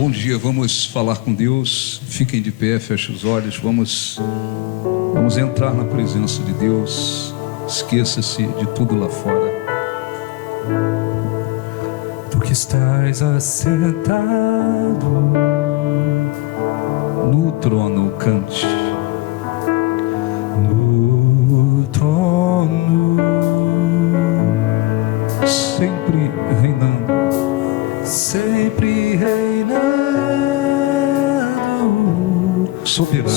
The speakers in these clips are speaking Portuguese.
Bom dia, vamos falar com Deus. Fiquem de pé, fechem os olhos. Vamos entrar na presença de Deus. Esqueça-se de tudo lá fora. Tu que estás assentado no trono, cante. No trono, sempre reinando, sempre reinando, soberano.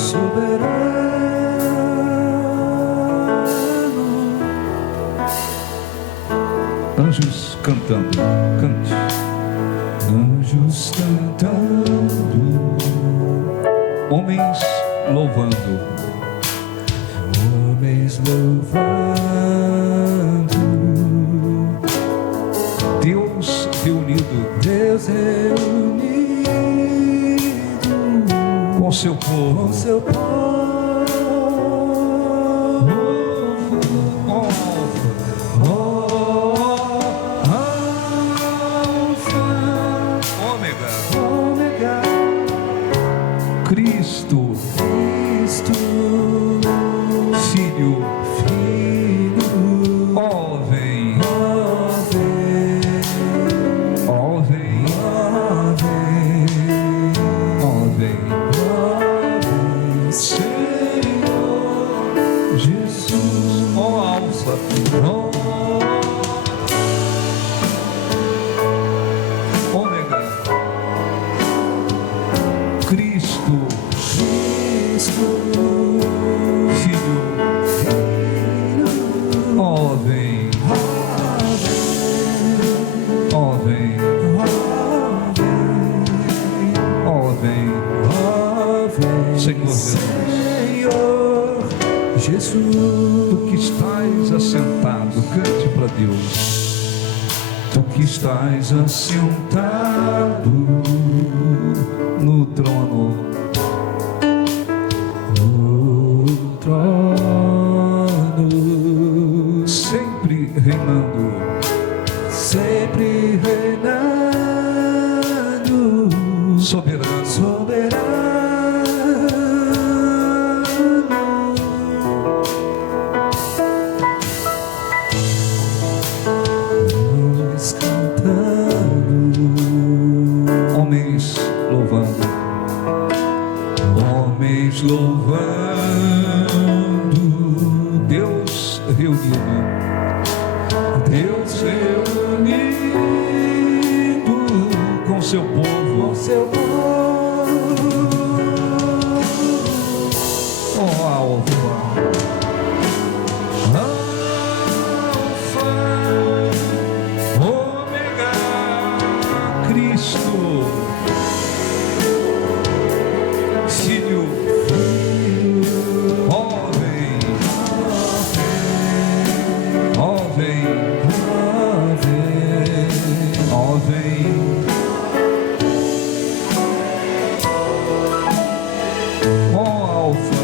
Anjos cantando, cante. Anjos cantando, Homens louvando, homens louvando, Deus reunido, Deus reunido com seu povo, com seu povo. Cristo, Filho, ó vem, ó vem, ó vem, Senhor Jesus, ó Alfa, Ômega, Cristo, Filho, ó vem, ó vem, ó vem, Senhor Jesus, tu que estás assentado, cante para Deus. Tu que estás assentado no trono, sempre reinando, sempre reinando, soberano, soberano, homens cantando, homens louvando, homens louvando, Deus reunido, Deus reunido com seu povo, com seu povo. ó Alfa, Ômega, Cristo, Filho, ó vem, ó vem, ó vem, ó Alfa,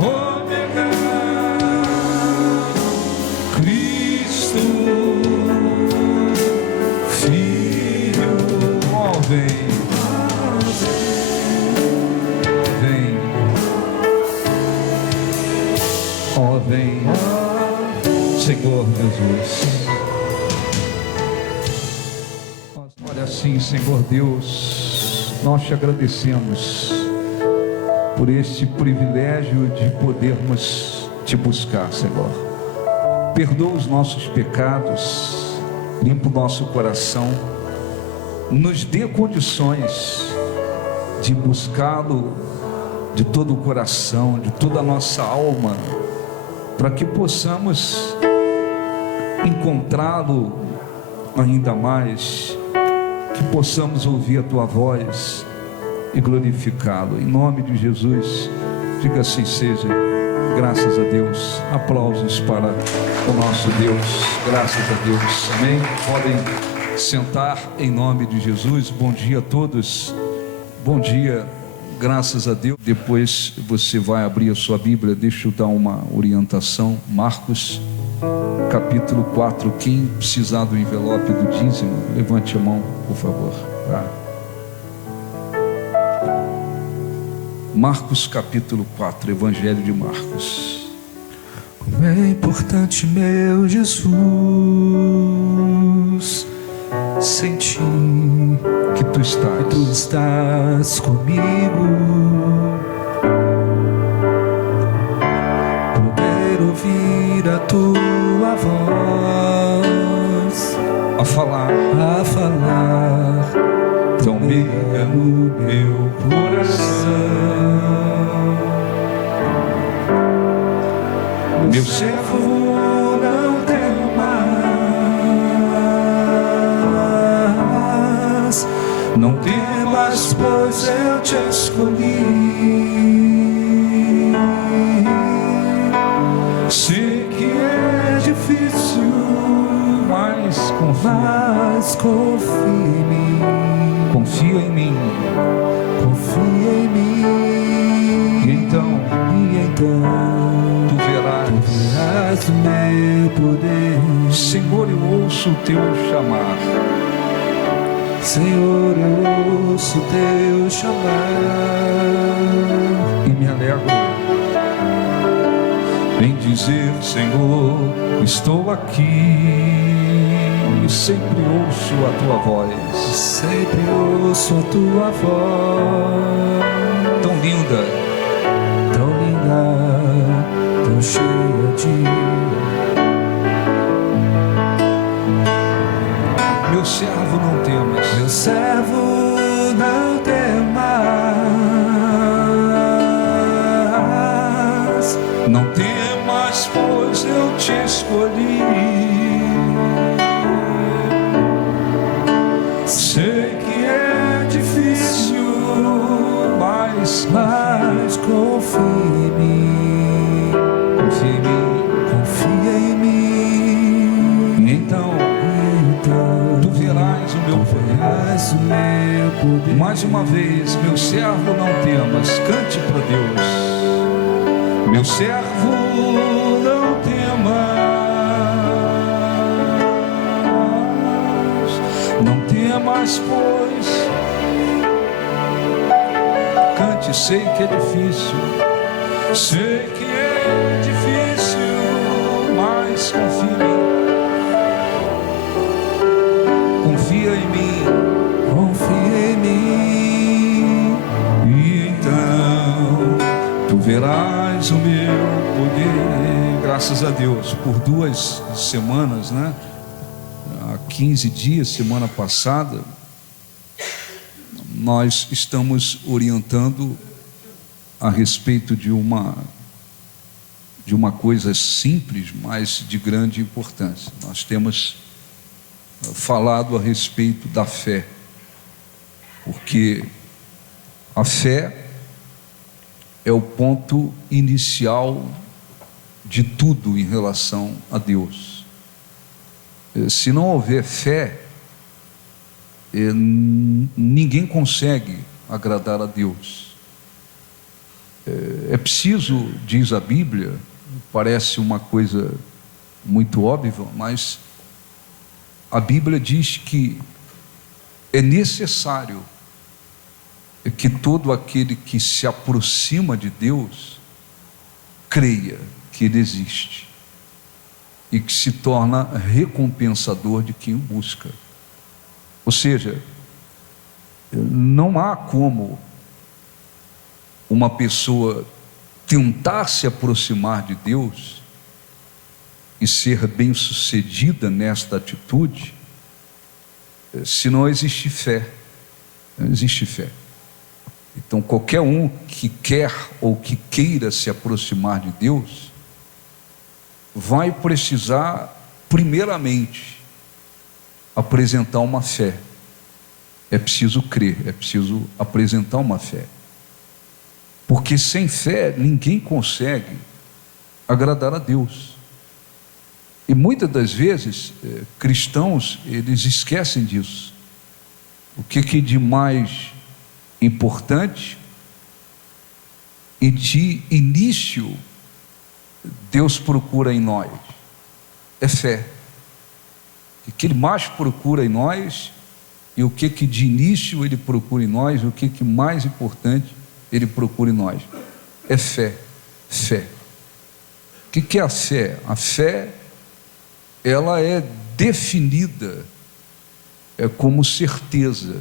Ômega, Cristo, Filho, ó vem, vem, ó vem, Senhor Jesus. Olha assim, Senhor Deus, nós te agradecemos por este privilégio de podermos te buscar, Senhor. Perdoa os nossos pecados, limpa o nosso coração, nos dê condições de buscá-lo de todo o coração, de toda a nossa alma, para que possamos encontrá-lo ainda mais, que possamos ouvir a tua voz e glorificá-lo. Em nome de Jesus, diga assim seja. Graças a Deus. Aplausos para o nosso Deus. Graças a Deus. Amém. Podem sentar em nome de Jesus. Bom dia a todos. Bom dia. Graças a Deus. Depois você vai abrir a sua Bíblia. Deixa eu dar uma orientação. Marcos capítulo 4. Quem precisar do envelope do dízimo, levante a mão, por favor. Tá? Marcos capítulo 4, Evangelho de Marcos. Como é importante, meu Jesus, sentir Que tu estás comigo, poder ouvir a tua voz a falar tão meiga no meu coração. Meu servo não temas, não temas, pois eu te escolhi. Sei que é difícil, Mas confia, mas confia em mim, confia em mim. confia em mim. E então Tu tu verás, verás o meu poder. Senhor, eu ouço o teu chamar. Senhor, eu ouço teu chamar E me alegro em dizer: Senhor, estou aqui. E sempre ouço a tua voz, sempre ouço a tua voz, tão linda, tão cheia de meu servo, não temas. meu servo, não temas, Não temas, pois eu te escolhi. sei que é difícil, Mas mas confia em mim, confia em mim. confia em mim. E então tu verás o meu poder. Verás o meu poder. Mais uma vez, meu servo, não temas. Cante para Deus. Meu servo, não temas. Não temas, pois. Cante, sei que é difícil. Sei que é difícil, Mas confia em mim. Confia em mim. confia em mim. E então tu verás o meu poder. Graças a Deus, por 2 semanas, né? Há 15 dias, semana passada, nós estamos orientando a respeito de uma coisa simples, mas de grande importância. Nós temos falado a respeito da fé, porque a fé é o ponto inicial de tudo em relação a Deus. Se não houver fé, ninguém consegue agradar a Deus. É preciso, diz a Bíblia, parece uma coisa muito óbvia, mas a Bíblia diz que é necessário que todo aquele que se aproxima de Deus creia que Ele existe e que se torna recompensador de quem o busca. Ou seja, não há como uma pessoa tentar se aproximar de Deus e ser bem-sucedida nesta atitude se não existe fé. Não existe fé. Então qualquer um que quer ou que queira se aproximar de Deus vai precisar primeiramente apresentar uma fé. É preciso crer, é preciso apresentar uma fé. Porque sem fé ninguém consegue agradar a Deus. E muitas das vezes cristãos, eles esquecem disso. O que de mais importante e de início Deus procura em nós? é fé. O que Ele mais procura em nós, e o que de início Ele procura em nós, o que mais importante Ele procura em nós, é fé. Fé. O que é a fé? A fé, ela é definida como certeza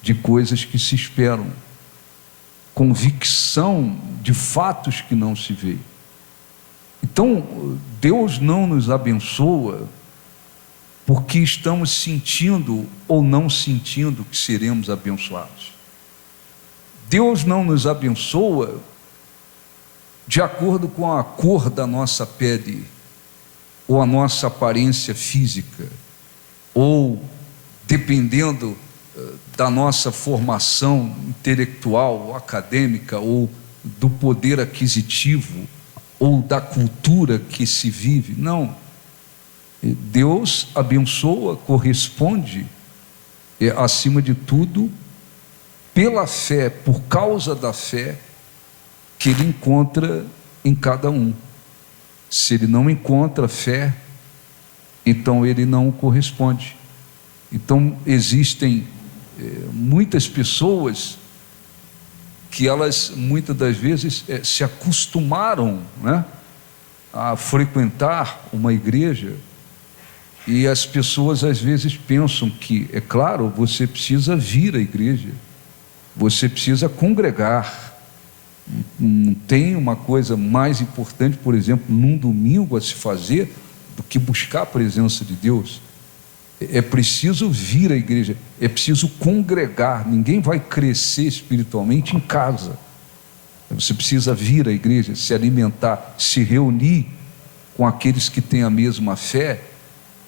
de coisas que se esperam, convicção de fatos que não se vê. Então, Deus não nos abençoa porque estamos sentindo ou não sentindo que seremos abençoados. Deus não nos abençoa de acordo com a cor da nossa pele, ou a nossa aparência física, ou dependendo da nossa formação intelectual, acadêmica, ou do poder aquisitivo, ou da cultura que se vive. Não. Deus abençoa, corresponde, acima de tudo, pela fé, por causa da fé que Ele encontra em cada um. Se Ele não encontra fé, então Ele não corresponde. Então existem muitas pessoas que elas muitas das vezes se acostumaram, né, a frequentar uma igreja, e as pessoas às vezes pensam que, é claro, você precisa vir à igreja, você precisa congregar. Não tem uma coisa mais importante, por exemplo, num domingo a se fazer do que buscar a presença de Deus. É preciso vir à igreja, é preciso congregar. Ninguém vai crescer espiritualmente em casa. Você precisa vir à igreja, se alimentar, se reunir com aqueles que têm a mesma fé,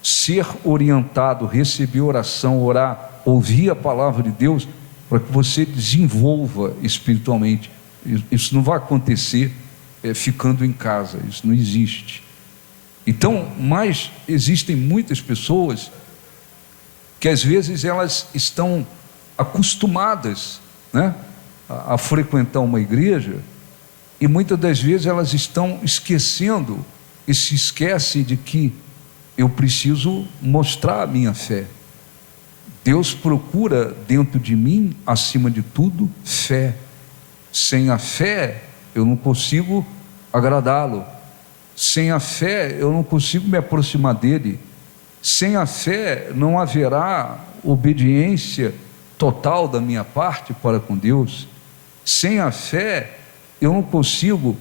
ser orientado, receber oração, orar, ouvir a palavra de Deus, para que você desenvolva espiritualmente. Isso não vai acontecer ficando em casa, isso não existe. Então, mas existem muitas pessoas que às vezes elas estão acostumadas, né, a frequentar uma igreja, e muitas das vezes elas estão esquecendo e se esquecem de que eu preciso mostrar a minha fé. Deus procura dentro de mim, acima de tudo, fé. Sem a fé eu não consigo agradá-lo. Sem a fé eu não consigo me aproximar dele. Sem a fé não haverá obediência total da minha parte para com Deus. Sem a fé eu não consigo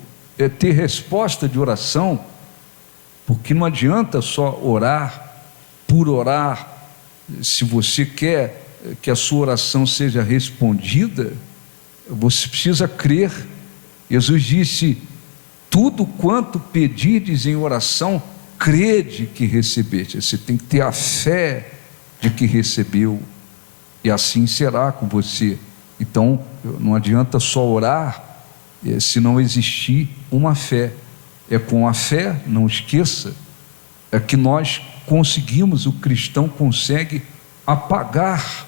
ter resposta de oração, porque não adianta só orar por orar. Se você quer que a sua oração seja respondida, você precisa crer. Jesus disse: tudo quanto pedirdes em oração, crede que recebeste. Você tem que ter a fé de que recebeu, e assim será com você. Então não adianta só orar se não existir uma fé. É com a fé, não esqueça, é que nós conseguimos, o cristão consegue apagar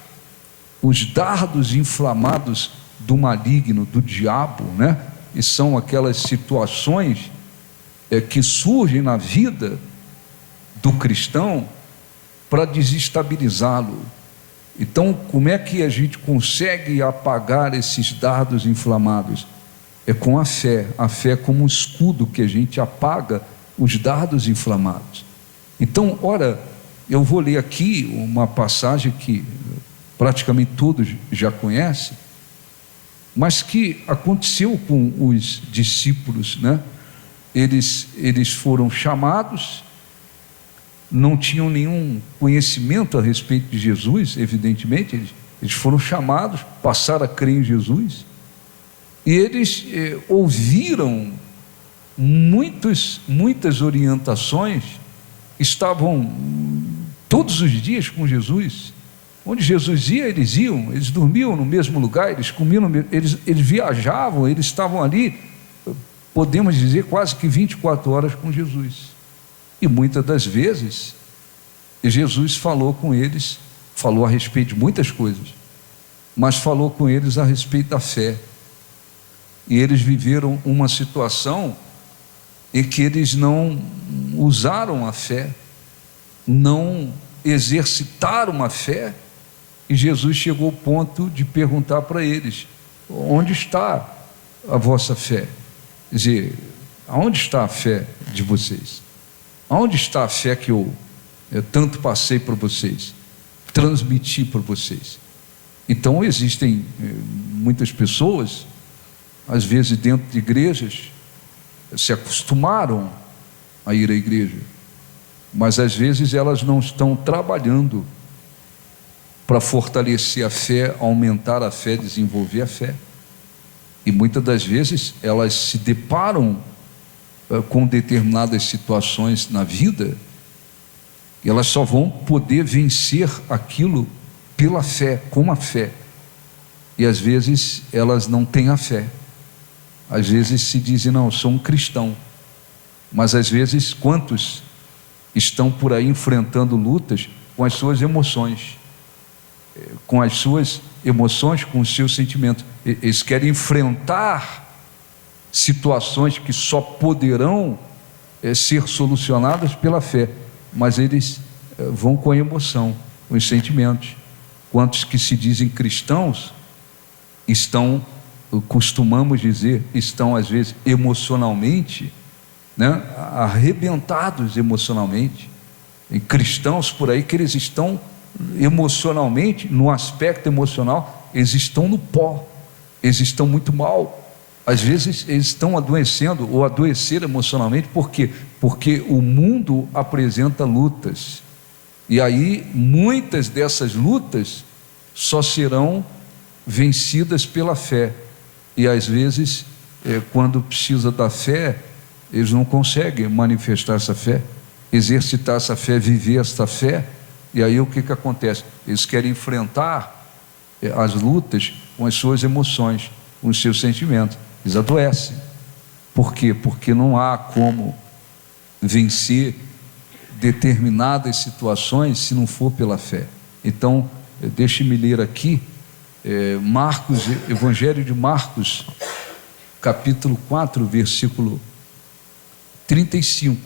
os dardos inflamados do maligno, do diabo, né? E são aquelas situações que surgem na vida do cristão para desestabilizá-lo. Então, como é que a gente consegue apagar esses dardos inflamados? É com a fé como um escudo que a gente apaga os dardos inflamados. Então, ora, eu vou ler aqui uma passagem que praticamente todos já conhecem, mas que aconteceu com os discípulos, né? Eles foram chamados, não tinham nenhum conhecimento a respeito de Jesus, evidentemente, eles foram chamados, passaram a crer em Jesus, e eles ouviram muitas orientações, estavam todos os dias com Jesus. Onde Jesus ia, eles iam, eles dormiam no mesmo lugar, eles comiam, eles viajavam, eles estavam ali, podemos dizer, quase que 24 horas com Jesus. E muitas das vezes, Jesus falou com eles, falou a respeito de muitas coisas, mas falou com eles a respeito da fé. E eles viveram uma situação em que eles não usaram a fé, não exercitaram a fé, e Jesus chegou ao ponto de perguntar para eles: onde está a vossa fé? Quer dizer, aonde está a fé de vocês? Aonde está a fé que eu tanto passei para vocês, transmiti para vocês? Então existem muitas pessoas, às vezes dentro de igrejas, se acostumaram a ir à igreja, mas às vezes elas não estão trabalhando para fortalecer a fé, aumentar a fé, desenvolver a fé. E muitas das vezes elas se deparam com determinadas situações na vida, e elas só vão poder vencer aquilo pela fé, com a fé. E às vezes elas não têm a fé. Às vezes se dizem: não, eu sou um cristão. Mas às vezes, quantos estão por aí enfrentando lutas com as suas emoções, com as suas emoções, com os seus sentimentos? Eles querem enfrentar situações que só poderão ser solucionadas pela fé, mas eles vão com a emoção, com os sentimentos. Quantos que se dizem cristãos estão, costumamos dizer, estão às vezes emocionalmente, né, arrebentados emocionalmente. E cristãos por aí que eles estão emocionalmente, no aspecto emocional, eles estão no pó, eles estão muito mal. Às vezes eles estão adoecendo ou adoeceram emocionalmente. Por quê? Porque o mundo apresenta lutas, e aí muitas dessas lutas só serão vencidas pela fé. E às vezes, quando precisa da fé, eles não conseguem manifestar essa fé, exercitar essa fé, viver essa fé. E aí o que acontece? Eles querem enfrentar as lutas com as suas emoções, com os seus sentimentos. Eles adoecem. Por quê? Porque não há como vencer determinadas situações se não for pela fé. Então, deixe-me ler aqui Marcos, Evangelho de Marcos, capítulo 4, versículo 35.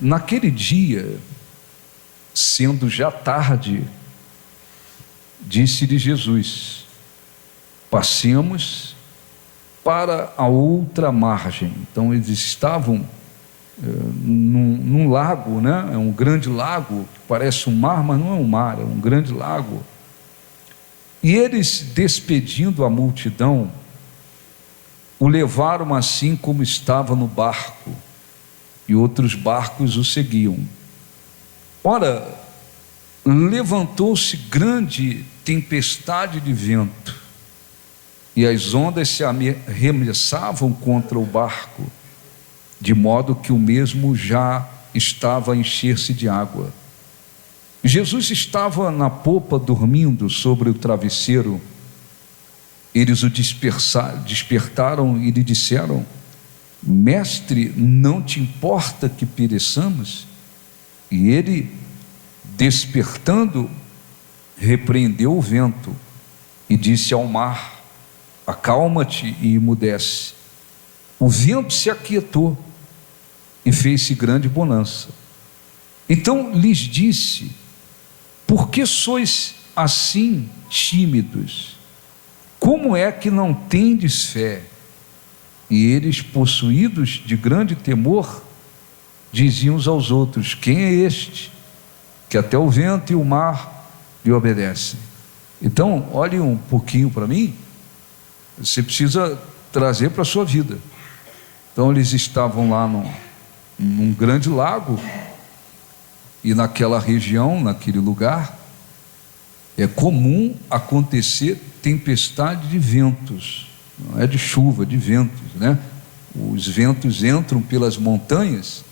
Naquele dia, sendo já tarde, disse-lhe Jesus: passemos para a outra margem. Então eles estavam num lago, né? É um grande lago, que parece um mar, mas não é um mar, é um grande lago. E eles, despedindo a multidão, o levaram assim como estava no barco, e outros barcos o seguiam. Ora, levantou-se grande tempestade de vento, e as ondas se arremessavam contra o barco, de modo que o mesmo já estava a encher-se de água. Jesus estava na popa dormindo sobre o travesseiro. Eles o despertaram e lhe disseram: mestre, não te importa que pereçamos? E ele, despertando, repreendeu o vento e disse ao mar: acalma-te e emudece. O vento se aquietou e fez-se grande bonança. Então lhes disse: por que sois assim tímidos? Como é que não tendes fé? E eles, possuídos de grande temor, diziam uns aos outros: quem é este, que até o vento e o mar lhe obedecem? Então, olhe um pouquinho para mim. Você precisa trazer para a sua vida. Então eles estavam lá num grande lago, e naquela região, naquele lugar, é comum acontecer tempestade de ventos. Não é de chuva, de ventos, né? Os ventos entram pelas montanhas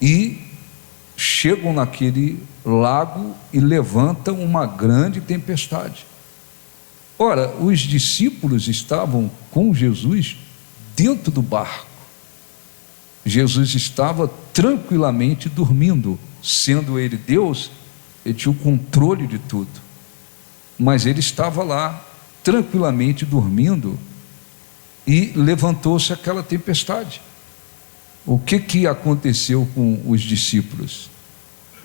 e chegam naquele lago e levantam uma grande tempestade. Ora, os discípulos estavam com Jesus dentro do barco. Jesus estava tranquilamente dormindo. Sendo ele Deus, ele tinha o controle de tudo, mas ele estava lá tranquilamente dormindo, e levantou-se aquela tempestade. O que aconteceu com os discípulos?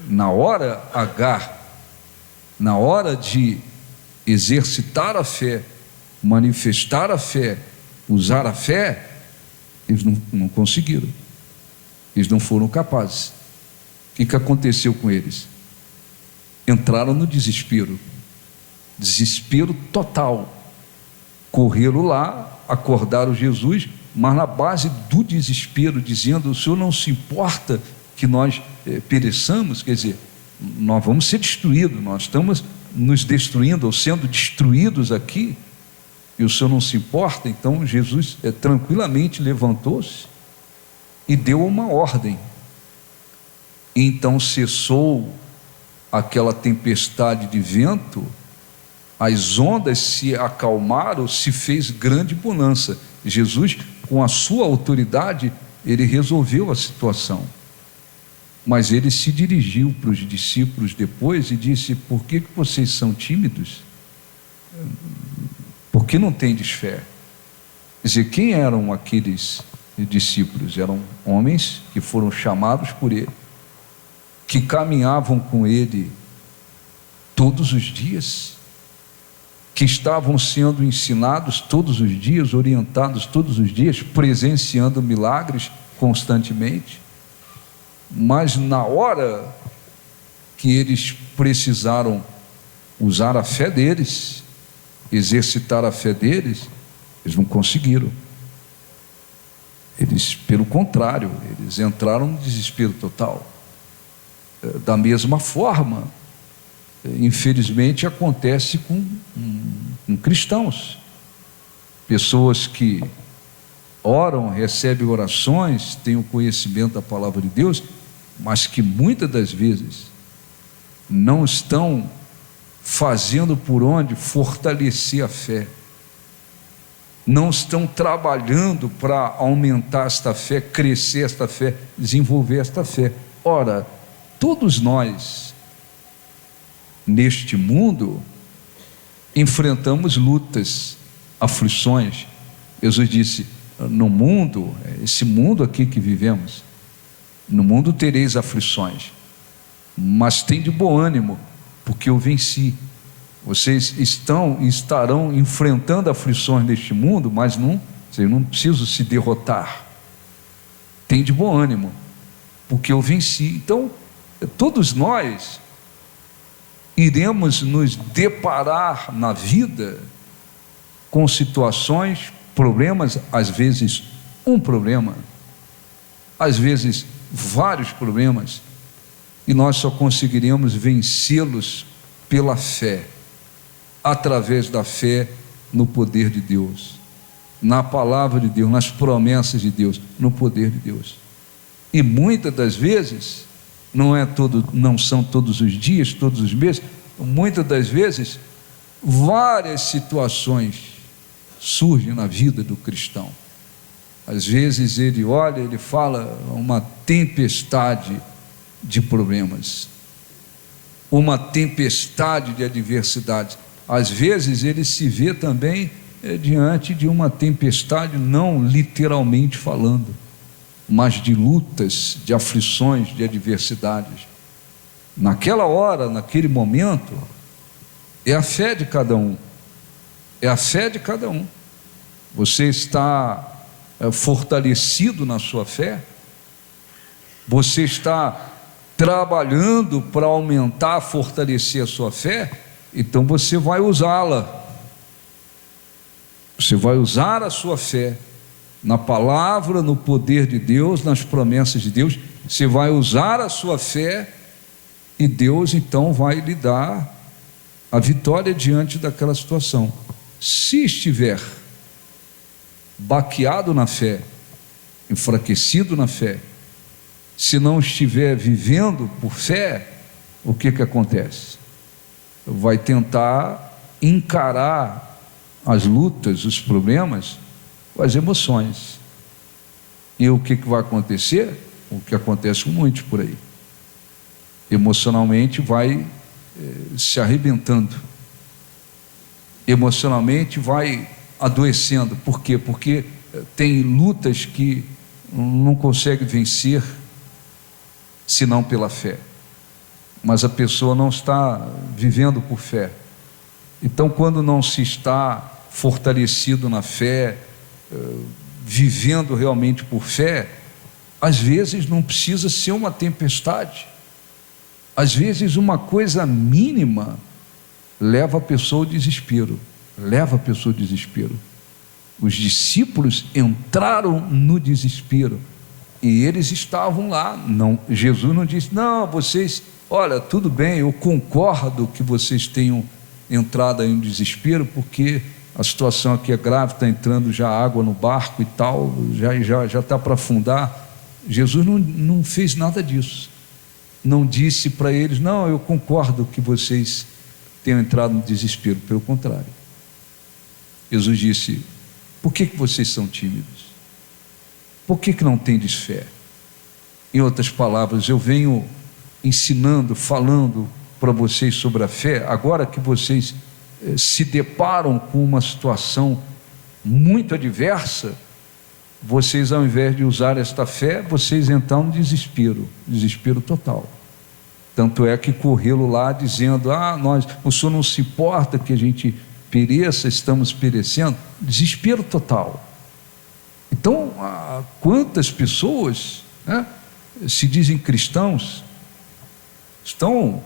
Na hora H, na hora de exercitar a fé, manifestar a fé, usar a fé, eles não conseguiram, eles não foram capazes. O que aconteceu com eles? Entraram no desespero total, correram lá, acordaram Jesus, mas na base do desespero, dizendo: o Senhor não se importa que nós pereçamos, quer dizer, nós vamos ser destruídos, nós estamos nos destruindo ou sendo destruídos aqui, e o Senhor não se importa. Então Jesus tranquilamente levantou-se e deu uma ordem, e então cessou aquela tempestade de vento, as ondas se acalmaram, se fez grande bonança. Jesus, com a sua autoridade, ele resolveu a situação, mas ele se dirigiu para os discípulos depois e disse: por que vocês são tímidos? Por que não tendes fé? Quer dizer, quem eram aqueles discípulos? Eram homens que foram chamados por ele, que caminhavam com ele todos os dias, que estavam sendo ensinados todos os dias, orientados todos os dias, presenciando milagres constantemente. Mas na hora que eles precisaram usar a fé deles, exercitar a fé deles, eles não conseguiram. Eles, pelo contrário, eles entraram no desespero total. Da mesma forma, infelizmente, acontece com cristãos, pessoas que oram, recebem orações, têm o conhecimento da palavra de Deus, mas que muitas das vezes não estão fazendo por onde fortalecer a fé, não estão trabalhando para aumentar esta fé, crescer esta fé, desenvolver esta fé. Ora, todos nós neste mundo enfrentamos lutas, aflições. Jesus disse: no mundo, esse mundo aqui que vivemos, no mundo tereis aflições, mas tem de bom ânimo, porque eu venci. Vocês estarão enfrentando aflições neste mundo, mas vocês não precisam se derrotar. Tem de bom ânimo, porque eu venci. Então, todos nós iremos nos deparar na vida com situações, problemas, às vezes um problema, às vezes vários problemas, e nós só conseguiremos vencê-los pela fé, através da fé no poder de Deus, na palavra de Deus, nas promessas de Deus, no poder de Deus. E muitas das vezes, não são todos os dias, todos os meses, muitas das vezes, várias situações surgem na vida do cristão. Às vezes ele olha, ele fala uma tempestade de problemas, uma tempestade de adversidades. Às vezes ele se vê também diante de uma tempestade, não literalmente falando, mas de lutas, de aflições, de adversidades. Naquela hora, naquele momento, é a fé de cada um, é a fé de cada um. Você está fortalecido na sua fé? Você está trabalhando para aumentar, fortalecer a sua fé? Então você vai usá-la. Você vai usar a sua fé na palavra, no poder de Deus, nas promessas de Deus. Você vai usar a sua fé e Deus então vai lhe dar a vitória diante daquela situação. Se estiver baqueado na fé, enfraquecido na fé, se não estiver vivendo por fé, o que acontece? Vai tentar encarar as lutas, os problemas, com as emoções. E o que vai acontecer? O que acontece com muitos por aí. Emocionalmente vai se arrebentando. Emocionalmente vai adoecendo. Por quê? Porque tem lutas que não consegue vencer senão pela fé, mas a pessoa não está vivendo por fé. Então, quando não se está fortalecido na fé, vivendo realmente por fé, às vezes não precisa ser uma tempestade, às vezes uma coisa mínima leva a pessoa ao desespero, Os discípulos entraram no desespero e eles estavam lá. Não, Jesus não disse: não, vocês, olha, tudo bem, eu concordo que vocês tenham entrado em desespero, porque a situação aqui é grave, está entrando já água no barco e tal, já está para afundar. Jesus não fez nada disso, não disse para eles: não, eu concordo que vocês tenham entrado no desespero. Pelo contrário, Jesus disse: por que vocês são tímidos? Por que não tendes fé? Em outras palavras, eu venho ensinando, falando para vocês sobre a fé, agora que vocês se deparam com uma situação muito adversa, vocês, ao invés de usar esta fé, vocês entram no desespero total. Tanto é que correram lá dizendo: o Senhor não se importa que a gente pereça, estamos perecendo. Desespero total. Então, quantas pessoas, né, se dizem cristãos, estão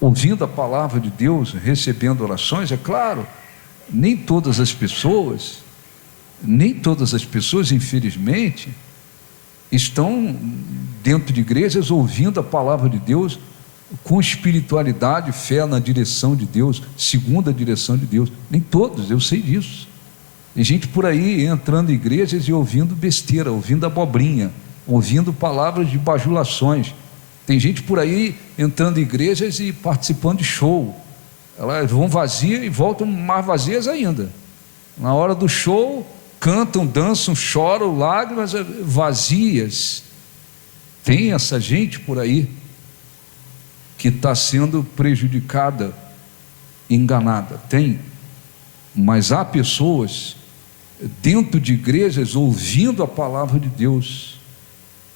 ouvindo a palavra de Deus, recebendo orações. É claro, nem todas as pessoas, infelizmente, estão dentro de igrejas ouvindo a palavra de Deus com espiritualidade, fé na direção de Deus, segundo a direção de Deus. Nem todos, eu sei disso. Tem gente por aí entrando em igrejas e ouvindo besteira, ouvindo abobrinha, ouvindo palavras de bajulações. Tem gente por aí entrando em igrejas e participando de show. Elas vão vazias e voltam mais vazias ainda. Na hora do show, cantam, dançam, choram, lágrimas vazias. Tem essa gente por aí que está sendo prejudicada, enganada. Tem. Mas há pessoas dentro de igrejas ouvindo a palavra de Deus,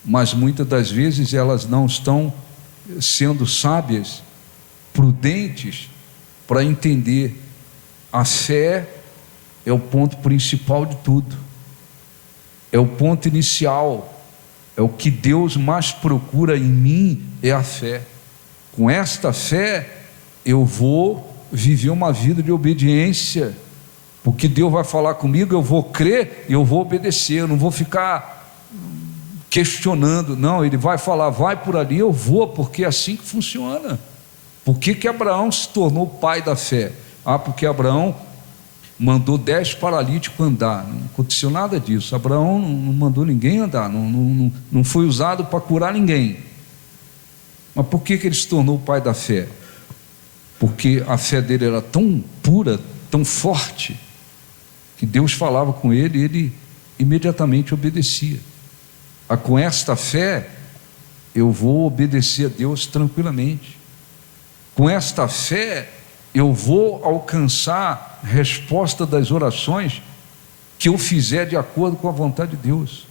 mas muitas das vezes elas não estão sendo sábias, prudentes, para entender. A fé é o ponto principal de tudo, é o ponto inicial, é o que Deus mais procura em mim, é a fé. Com esta fé eu vou viver uma vida de obediência, porque Deus vai falar comigo, eu vou crer e eu vou obedecer, eu não vou ficar questionando. Não, Ele vai falar, vai por ali, eu vou, porque é assim que funciona. Por que Abraão se tornou pai da fé? Porque Abraão mandou 10 paralíticos andar. Não aconteceu nada disso. Abraão não mandou ninguém andar, não foi usado para curar ninguém. Mas por que ele se tornou pai da fé? Porque a fé dele era tão pura, tão forte, que Deus falava com ele e ele imediatamente obedecia. Com esta fé eu vou obedecer a Deus tranquilamente. Com esta fé eu vou alcançar resposta das orações que eu fizer de acordo com a vontade de Deus.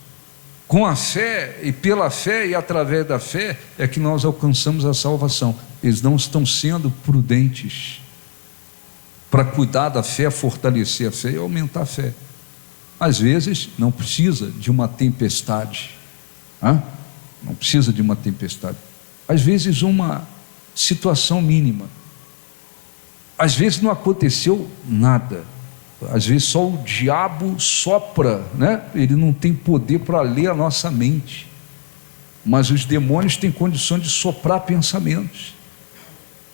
Com a fé e pela fé e através da fé é que nós alcançamos a salvação. Eles não estão sendo prudentes para cuidar da fé, fortalecer a fé e aumentar a fé. Às vezes não precisa de uma tempestade, não precisa de uma tempestade. Às vezes uma situação mínima. Às vezes não aconteceu nada. Às vezes só o diabo sopra, né? Ele não tem poder para ler a nossa mente, mas os demônios têm condição de soprar pensamentos.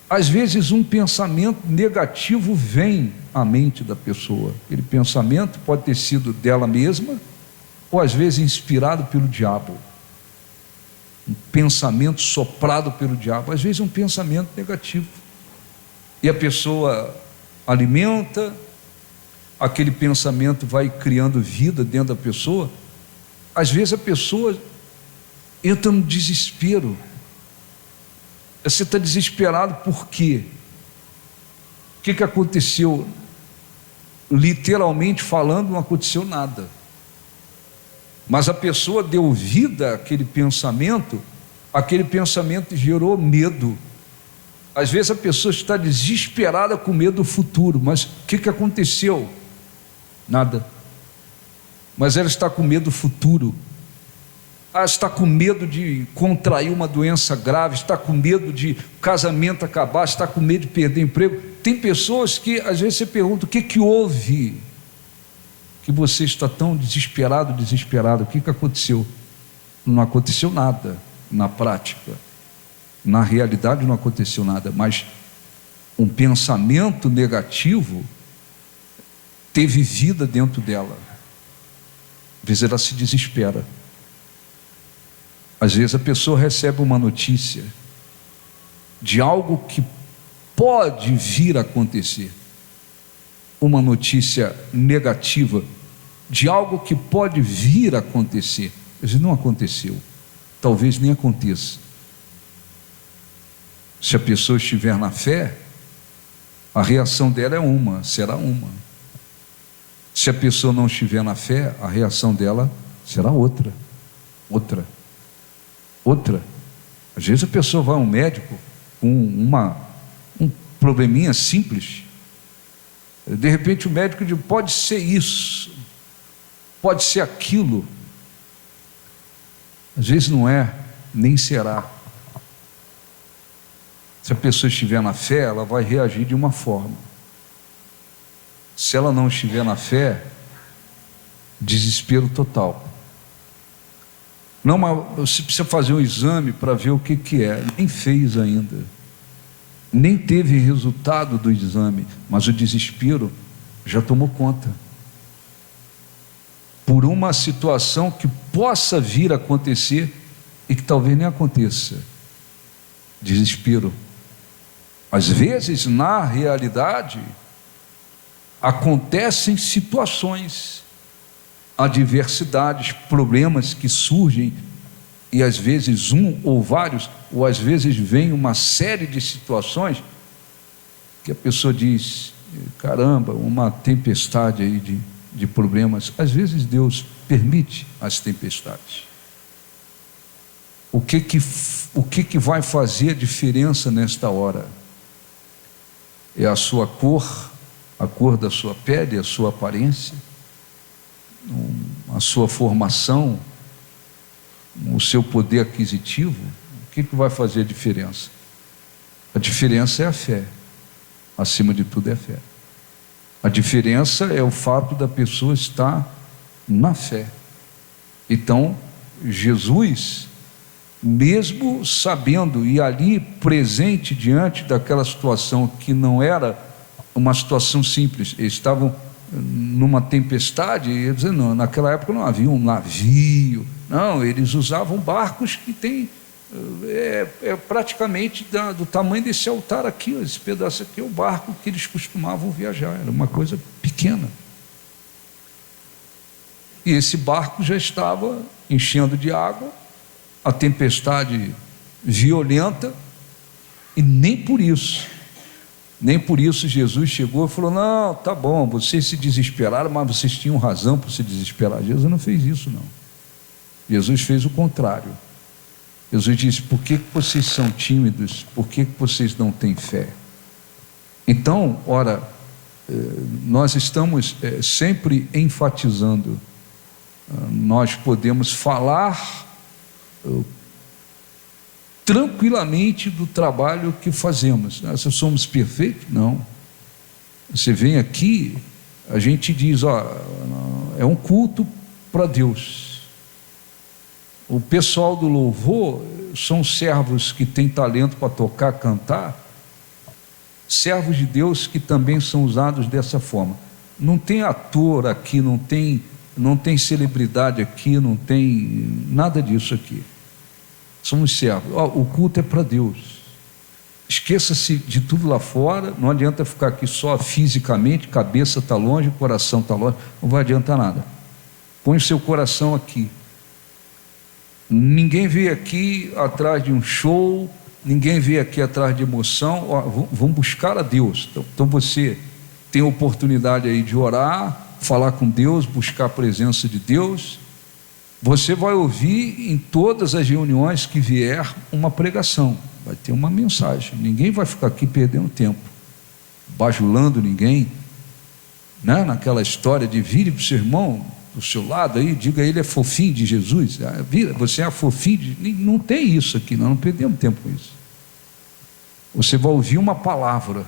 Às vezes um pensamento negativo vem à mente da pessoa. Aquele pensamento pode ter sido dela mesma, ou às vezes inspirado pelo diabo. Um pensamento soprado pelo diabo, às vezes um pensamento negativo. E a pessoa alimenta, aquele pensamento vai criando vida dentro da pessoa. Às vezes a pessoa entra no desespero. Você está desesperado por quê? O que aconteceu? Literalmente falando, não aconteceu nada. mas a pessoa deu vida àquele pensamento gerou medo. Às vezes a pessoa está desesperada com medo do futuro, mas o que aconteceu? Nada. Mas ela está com medo do futuro. Ela está com medo de contrair uma doença grave, está com medo de o casamento acabar, está com medo de perder emprego. Tem pessoas que às vezes você pergunta: o que houve que você está tão desesperado? O que aconteceu? Não aconteceu nada na prática, na realidade não aconteceu nada, mas um pensamento negativo teve vida dentro dela. Às vezes ela se desespera. Às vezes a pessoa recebe uma notícia de algo que pode vir a acontecer, uma notícia negativa de algo que pode vir a acontecer. Às vezes não aconteceu, talvez nem aconteça. Se a pessoa estiver na fé, a reação dela será uma. Se a pessoa não estiver na fé, a reação dela será outra. Às vezes a pessoa vai a um médico com um probleminha simples, de repente o médico diz: pode ser isso, pode ser aquilo. Às vezes não é, nem será. Se a pessoa estiver na fé, ela vai reagir de uma forma. Se ela não estiver na fé, desespero total. Não, mas você precisa fazer um exame para ver o que é. Nem fez ainda, nem teve resultado do exame, mas o desespero já tomou conta. Por uma situação que possa vir a acontecer e que talvez nem aconteça. Desespero. Às vezes, na realidade, acontecem situações, adversidades, problemas que surgem, e às vezes um ou vários, ou às vezes vem uma série de situações que a pessoa diz: caramba, uma tempestade aí de problemas. Às vezes Deus permite as tempestades. O que vai fazer a diferença nesta hora? É a sua cor, a cor da sua pele, a sua aparência, a sua formação, o seu poder aquisitivo? O que vai fazer a diferença? A diferença é a fé. Acima de tudo é a fé. A diferença é o fato da pessoa estar na fé. Então, Jesus, mesmo sabendo e ali presente diante daquela situação que não era uma situação simples, eles estavam numa tempestade, e eles dizendo, não, naquela época não havia um navio, não, eles usavam barcos que tem praticamente do tamanho desse altar aqui, esse pedaço aqui é o barco que eles costumavam viajar, era uma coisa pequena, e esse barco já estava enchendo de água, a tempestade violenta, e nem por isso Jesus chegou e falou: não, tá bom, vocês se desesperaram, mas vocês tinham razão para se desesperar. Jesus não fez isso, não. Jesus fez o contrário. Jesus disse: por que vocês são tímidos? Por que vocês não têm fé? Então, ora, nós estamos sempre enfatizando, nós podemos falar tranquilamente do trabalho que fazemos. Se somos perfeitos? Não. Você vem aqui, a gente diz, é um culto para Deus. O pessoal do louvor são servos que têm talento para tocar, cantar, servos de Deus que também são usados dessa forma. Não tem ator aqui, não tem celebridade aqui, não tem nada disso aqui. Somos servos. O culto é para Deus. Esqueça-se de tudo lá fora. Não adianta ficar aqui só fisicamente, cabeça está longe, coração está longe, não vai adiantar nada. Põe o seu coração aqui. Ninguém veio aqui atrás de um show, ninguém veio aqui atrás de emoção. Vamos buscar a Deus. Então você tem a oportunidade aí de orar, falar com Deus, buscar a presença de Deus, Você vai ouvir em todas as reuniões que vier uma pregação, vai ter uma mensagem. Ninguém vai ficar aqui perdendo tempo, bajulando ninguém, né? Naquela história de vire para o seu irmão do seu lado aí, diga ele é fofinho de Jesus, você é fofinho não tem isso aqui, nós não perdemos tempo com isso. Você vai ouvir uma palavra,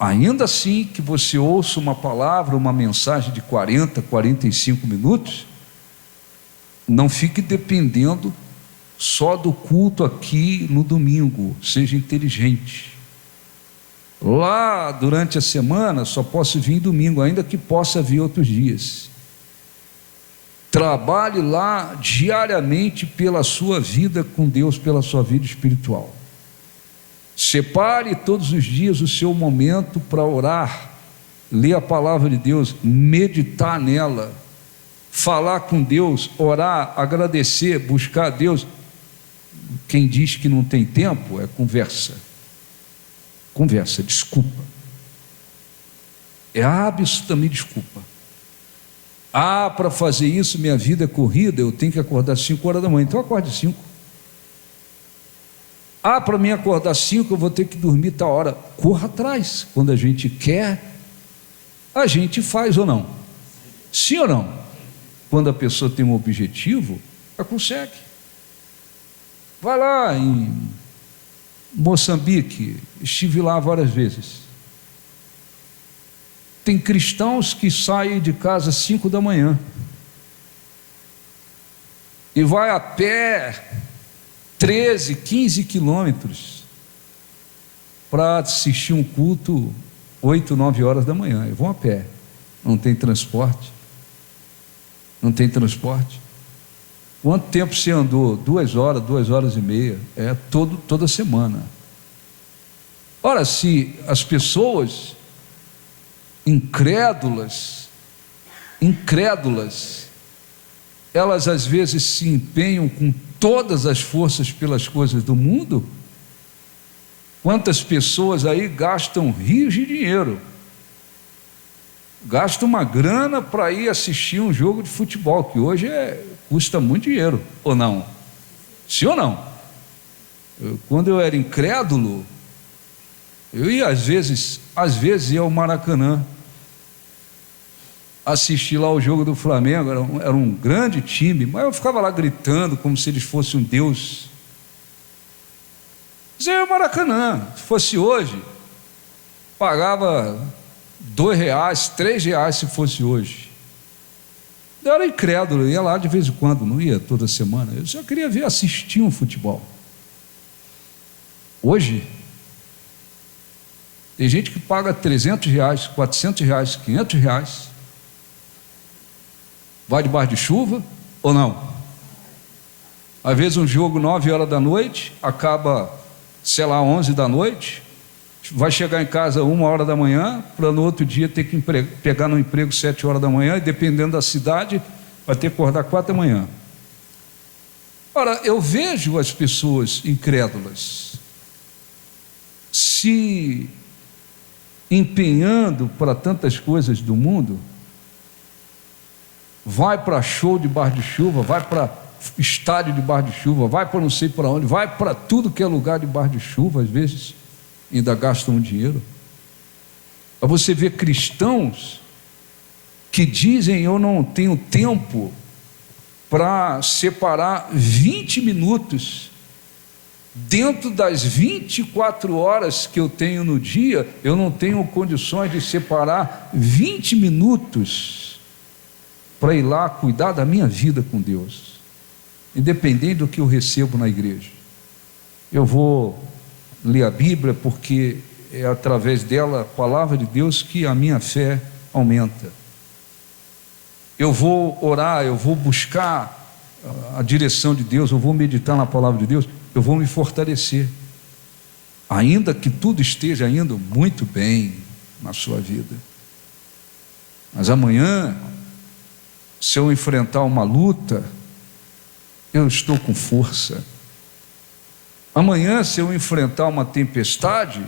ainda assim que você ouça uma palavra, uma mensagem de 40, 45 minutos, não fique dependendo só do culto aqui no domingo, seja inteligente. Lá durante a semana só posso vir domingo, ainda que possa vir outros dias. Trabalhe lá diariamente pela sua vida com Deus, pela sua vida espiritual. Separe todos os dias o seu momento para orar, ler a palavra de Deus, meditar nela, falar com Deus, orar, agradecer, buscar a Deus. Quem diz que não tem tempo é conversa, desculpa, é absolutamente desculpa. Para fazer isso minha vida é corrida, eu tenho que acordar 5 horas da manhã, então acorde 5. Para mim acordar 5 eu vou ter que dormir tal hora. Corra atrás, quando a gente quer, a gente faz ou não? Sim ou não? Quando a pessoa tem um objetivo, ela consegue. Vai lá em Moçambique, estive lá várias vezes. Tem cristãos que saem de casa às 5 da manhã e vai a pé 13, 15 quilômetros para assistir um culto 8, 9 horas da manhã. E vão a pé, não tem transporte. Quanto tempo você andou? 2 horas, 2 horas e meia, toda semana. Ora, se as pessoas incrédulas, elas às vezes se empenham com todas as forças pelas coisas do mundo, quantas pessoas aí gastam rios de dinheiro, gastam uma grana para ir assistir um jogo de futebol, que hoje custa muito dinheiro, ou não? Sim ou não? Quando eu era incrédulo, eu ia às vezes ia ao Maracanã, assistir lá o jogo do Flamengo, era um grande time, mas eu ficava lá gritando como se eles fossem um Deus. Mas é o Maracanã, se fosse hoje, pagava R$2, R$3 se fosse hoje. Eu era incrédulo, eu ia lá de vez em quando, não ia toda semana, eu só queria assistir um futebol. Hoje, tem gente que paga R$300, R$400, R$500, vai debaixo de chuva ou não? Às vezes um jogo 9 horas da noite, acaba, 11 da noite, vai chegar em casa 1 hora da manhã, para no outro dia ter que pegar no emprego 7 horas da manhã, e dependendo da cidade, vai ter que acordar 4 da manhã. Ora, eu vejo as pessoas incrédulas se empenhando para tantas coisas do mundo, vai para show debaixo de chuva, vai para estádio debaixo de chuva, vai para não sei para onde, vai para tudo que é lugar debaixo de chuva, às vezes ainda gastam dinheiro. Aí você vê cristãos que dizem: eu não tenho tempo para separar 20 minutos dentro das 24 horas que eu tenho no dia, eu não tenho condições de separar 20 minutos para ir lá cuidar da minha vida com Deus, independente do que eu recebo na igreja. Eu vou ler a Bíblia porque é através dela, a palavra de Deus, que a minha fé aumenta. Eu vou orar, eu vou buscar a direção de Deus, eu vou meditar na palavra de Deus, eu vou me fortalecer, ainda que tudo esteja indo muito bem na sua vida. Mas amanhã, se eu enfrentar uma luta, eu estou com força. Amanhã, se eu enfrentar uma tempestade,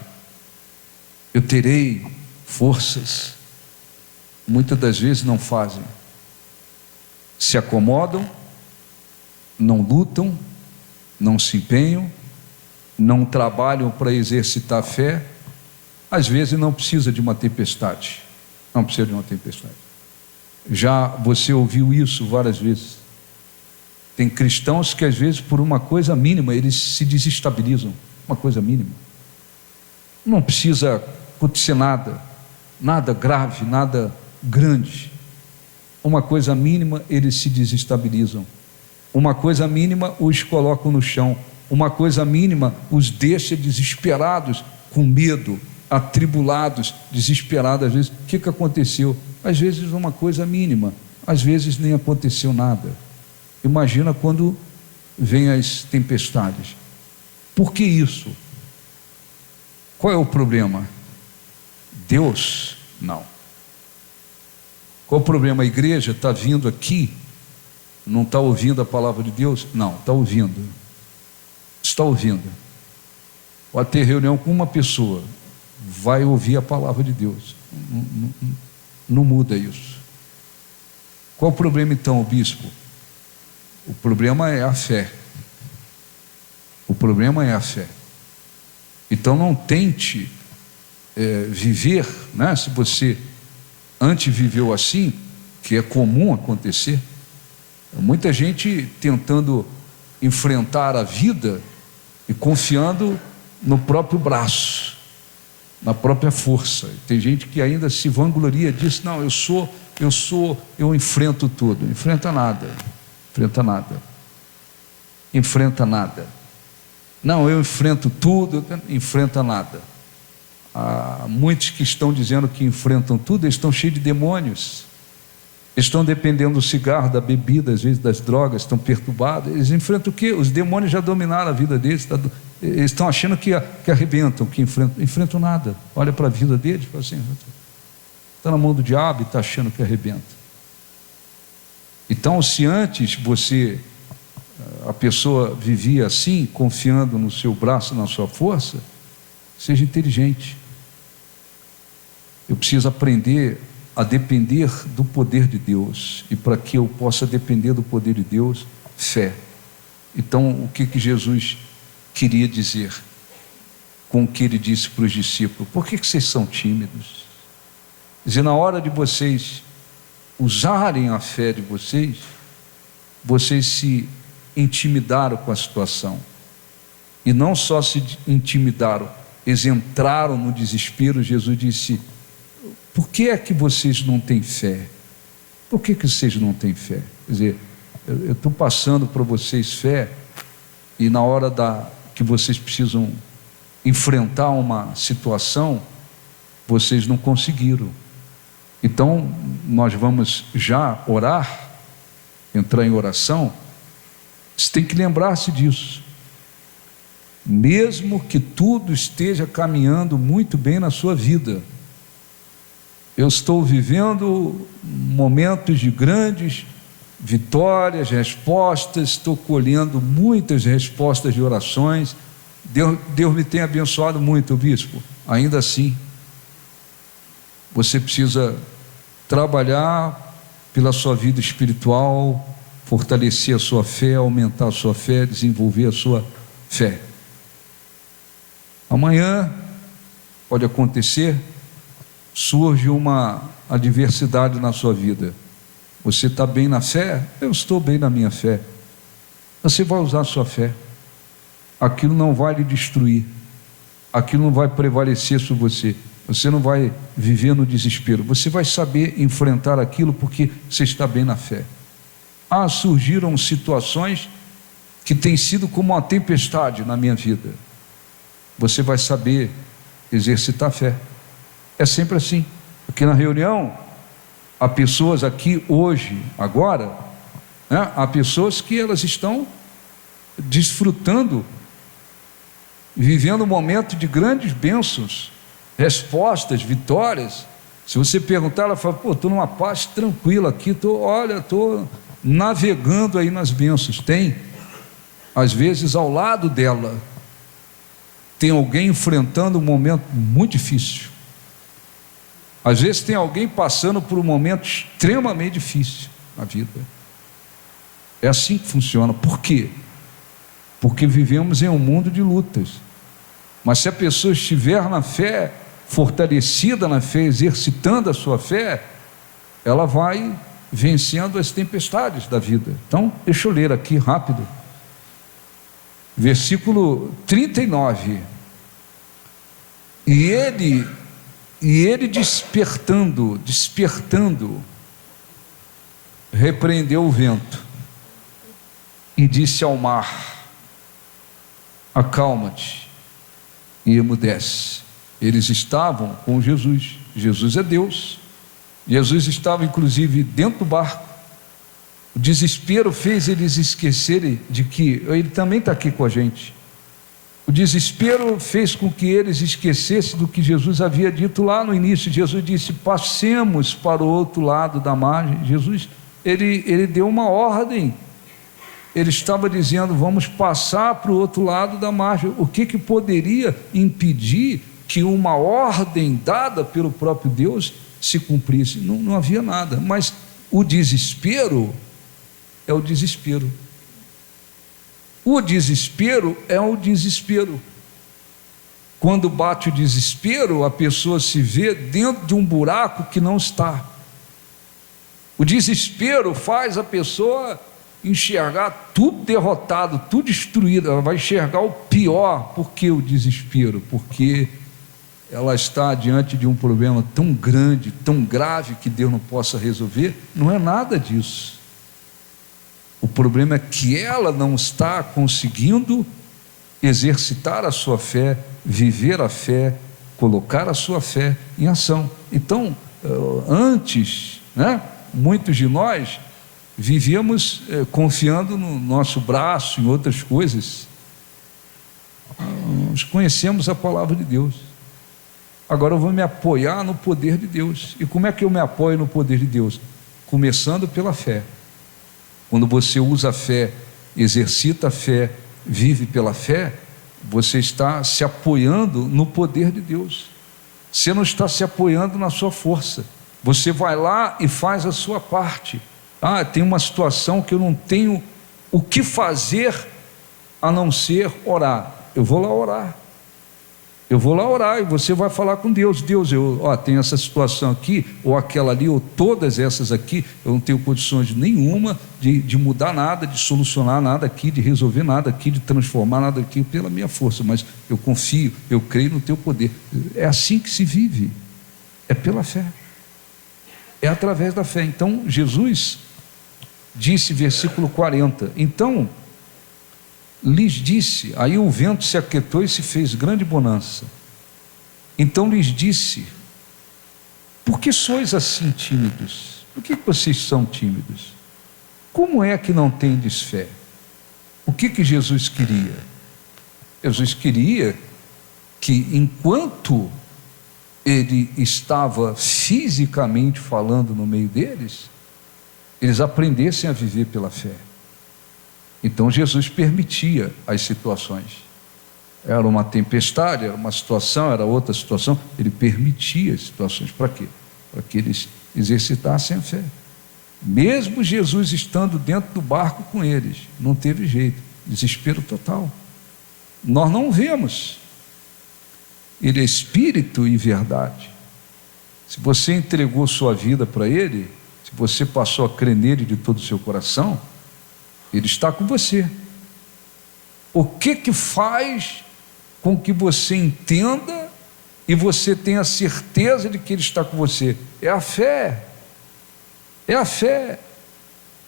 eu terei forças. Muitas das vezes não fazem. se acomodam, não lutam, não se empenham, não trabalham para exercitar a fé. Às vezes não precisa de uma tempestade, não precisa de uma tempestade. Já você ouviu isso várias vezes. Tem cristãos que às vezes por uma coisa mínima eles se desestabilizam, uma coisa mínima. Não precisa acontecer nada, nada grave, nada grande. Uma coisa mínima eles se desestabilizam. Uma coisa mínima os colocam no chão. Uma coisa mínima os deixa desesperados, com medo, atribulados, desesperados. Às vezes, o que aconteceu? Às vezes uma coisa mínima, às vezes nem aconteceu nada. Imagina quando vem as tempestades. Por que isso? Qual é o problema? Deus? Não. Qual o problema? A igreja está vindo aqui, não está ouvindo a palavra de Deus? Não, está ouvindo. Está ouvindo. Pode ter reunião com uma pessoa, vai ouvir a palavra de Deus. Não muda isso. Qual o problema então, bispo? O problema é a fé. O problema é a fé. Então não tente viver, né? Se você antes viveu assim, que é comum acontecer, muita gente tentando enfrentar a vida e confiando no próprio braço, na própria força. Tem gente que ainda se vangloria disso. Não, eu enfrento tudo. Enfrenta nada. Não, eu enfrento tudo. Enfrenta nada. Há muitos que estão dizendo que enfrentam tudo, eles estão cheios de demônios. Eles estão dependendo do cigarro, da bebida, às vezes das drogas, estão perturbados. Eles enfrentam o quê? Os demônios já dominaram a vida deles. Eles estão achando que arrebentam, que enfrentam nada. Olha para a vida deles e fala assim: está na mão do diabo e está achando que arrebenta. Então, se antes a pessoa vivia assim, confiando no seu braço, na sua força, seja inteligente. Eu preciso aprender a depender do poder de Deus, e para que eu possa depender do poder de Deus, fé. Então, o que Jesus queria dizer com o que ele disse para os discípulos? Por que vocês são tímidos? Quer dizer, na hora de vocês usarem a fé de vocês, vocês se intimidaram com a situação, e não só se intimidaram, eles entraram no desespero. Jesus disse: por que é que vocês não têm fé? Por que vocês não têm fé? Quer dizer, eu estou passando para vocês fé, e na hora que vocês precisam enfrentar uma situação, vocês não conseguiram. Então, nós vamos já orar, entrar em oração. Você tem que lembrar-se disso. Mesmo que tudo esteja caminhando muito bem na sua vida, eu estou vivendo momentos de grandes vitórias, respostas, estou colhendo muitas respostas de orações, Deus me tem abençoado muito, bispo. Ainda assim, você precisa trabalhar pela sua vida espiritual, fortalecer a sua fé, aumentar a sua fé, desenvolver a sua fé. Amanhã pode acontecer, surge uma adversidade na sua vida. Você está bem na fé? Eu estou bem na minha fé. Você vai usar a sua fé. Aquilo não vai lhe destruir, aquilo não vai prevalecer sobre você. Você não vai viver no desespero. Você vai saber enfrentar aquilo porque você está bem na fé. Surgiram situações que têm sido como uma tempestade na minha vida. Você vai saber exercitar a fé. É sempre assim. Aqui na reunião, há pessoas aqui hoje, agora, né? Há pessoas que elas estão desfrutando, vivendo um momento de grandes bênçãos, respostas, vitórias. Se você perguntar, ela fala: estou numa paz tranquila aqui, estou navegando aí nas bênçãos. Tem, às vezes ao lado dela, tem alguém enfrentando um momento muito difícil. Às vezes tem alguém passando por um momento extremamente difícil na vida. É assim que funciona. Por quê? Porque vivemos em um mundo de lutas. Mas se a pessoa estiver na fé, fortalecida na fé, exercitando a sua fé, ela vai vencendo as tempestades da vida. Então, deixa eu ler aqui rápido. Versículo 39. E ele despertando, repreendeu o vento e disse ao mar: acalma-te e emudece. Eles estavam com Jesus. Jesus é Deus. Jesus estava inclusive dentro do barco. O desespero fez eles esquecerem de que Ele também está aqui com a gente. O desespero fez com que eles esquecessem do que Jesus havia dito lá no início. Jesus disse: passemos para o outro lado da margem. Jesus, ele deu uma ordem. Ele estava dizendo: vamos passar para o outro lado da margem. O que poderia impedir que uma ordem dada pelo próprio Deus se cumprisse? Não havia nada. Mas o desespero é o desespero. O desespero é o desespero. Quando bate o desespero, a pessoa se vê dentro de um buraco que não está. O desespero faz a pessoa enxergar tudo derrotado, tudo destruído. Ela vai enxergar o pior. Por que o desespero? Porque ela está diante de um problema tão grande, tão grave, que Deus não possa resolver. Não é nada disso. O problema é que ela não está conseguindo exercitar a sua fé, viver a fé, colocar a sua fé em ação. Então, antes, muitos de nós vivíamos confiando no nosso braço, em outras coisas. Nós conhecemos a palavra de Deus. Agora eu vou me apoiar no poder de Deus. E como é que eu me apoio no poder de Deus? Começando pela fé. Quando você usa a fé, exercita a fé, vive pela fé, você está se apoiando no poder de Deus. Você não está se apoiando na sua força. Você vai lá e faz a sua parte. Tem uma situação que eu não tenho o que fazer a não ser orar. Eu vou lá orar. Eu vou lá orar e você vai falar com Deus. Deus, eu tenho essa situação aqui, ou aquela ali, ou todas essas aqui. Eu não tenho condições nenhuma de mudar nada, de solucionar nada aqui, de resolver nada aqui, de transformar nada aqui pela minha força, mas eu confio, eu creio no teu poder. É assim que se vive, é pela fé, é através da fé. Então Jesus disse, versículo 40, então lhes disse, aí o vento se aquietou e se fez grande bonança. Então lhes disse: por que sois assim tímidos? Por que vocês são tímidos? Como é que não tendes fé? O que Jesus queria? Jesus queria que, enquanto ele estava fisicamente falando no meio deles, eles aprendessem a viver pela fé. Então Jesus permitia as situações. Era uma tempestade, era uma situação, era outra situação. Ele permitia as situações. Para quê? Para que eles exercitassem a fé. Mesmo Jesus estando dentro do barco com eles, não teve jeito. Desespero total. Nós não vemos. Ele é espírito e verdade. Se você entregou sua vida para Ele, se você passou a crer nele de todo o seu coração, Ele está com você. O que faz com que você entenda e você tenha certeza de que Ele está com você? É a fé. É a fé.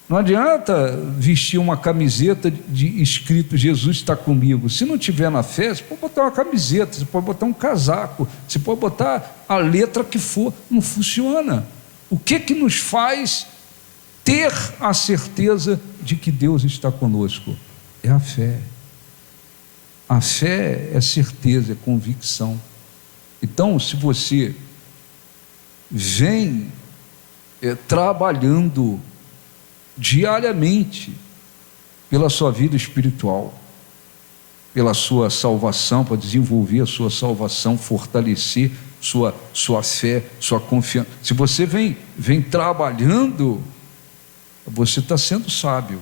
Não adianta vestir uma camiseta de escrito Jesus está comigo. Se não tiver na fé, você pode botar uma camiseta, você pode botar um casaco, você pode botar a letra que for, não funciona. O que nos faz ter a certeza de que Deus está conosco? É a fé. A fé é certeza, é convicção. Então, se você vem trabalhando diariamente pela sua vida espiritual, pela sua salvação, para desenvolver a sua salvação, fortalecer sua fé, sua confiança, se você vem trabalhando, você está sendo sábio,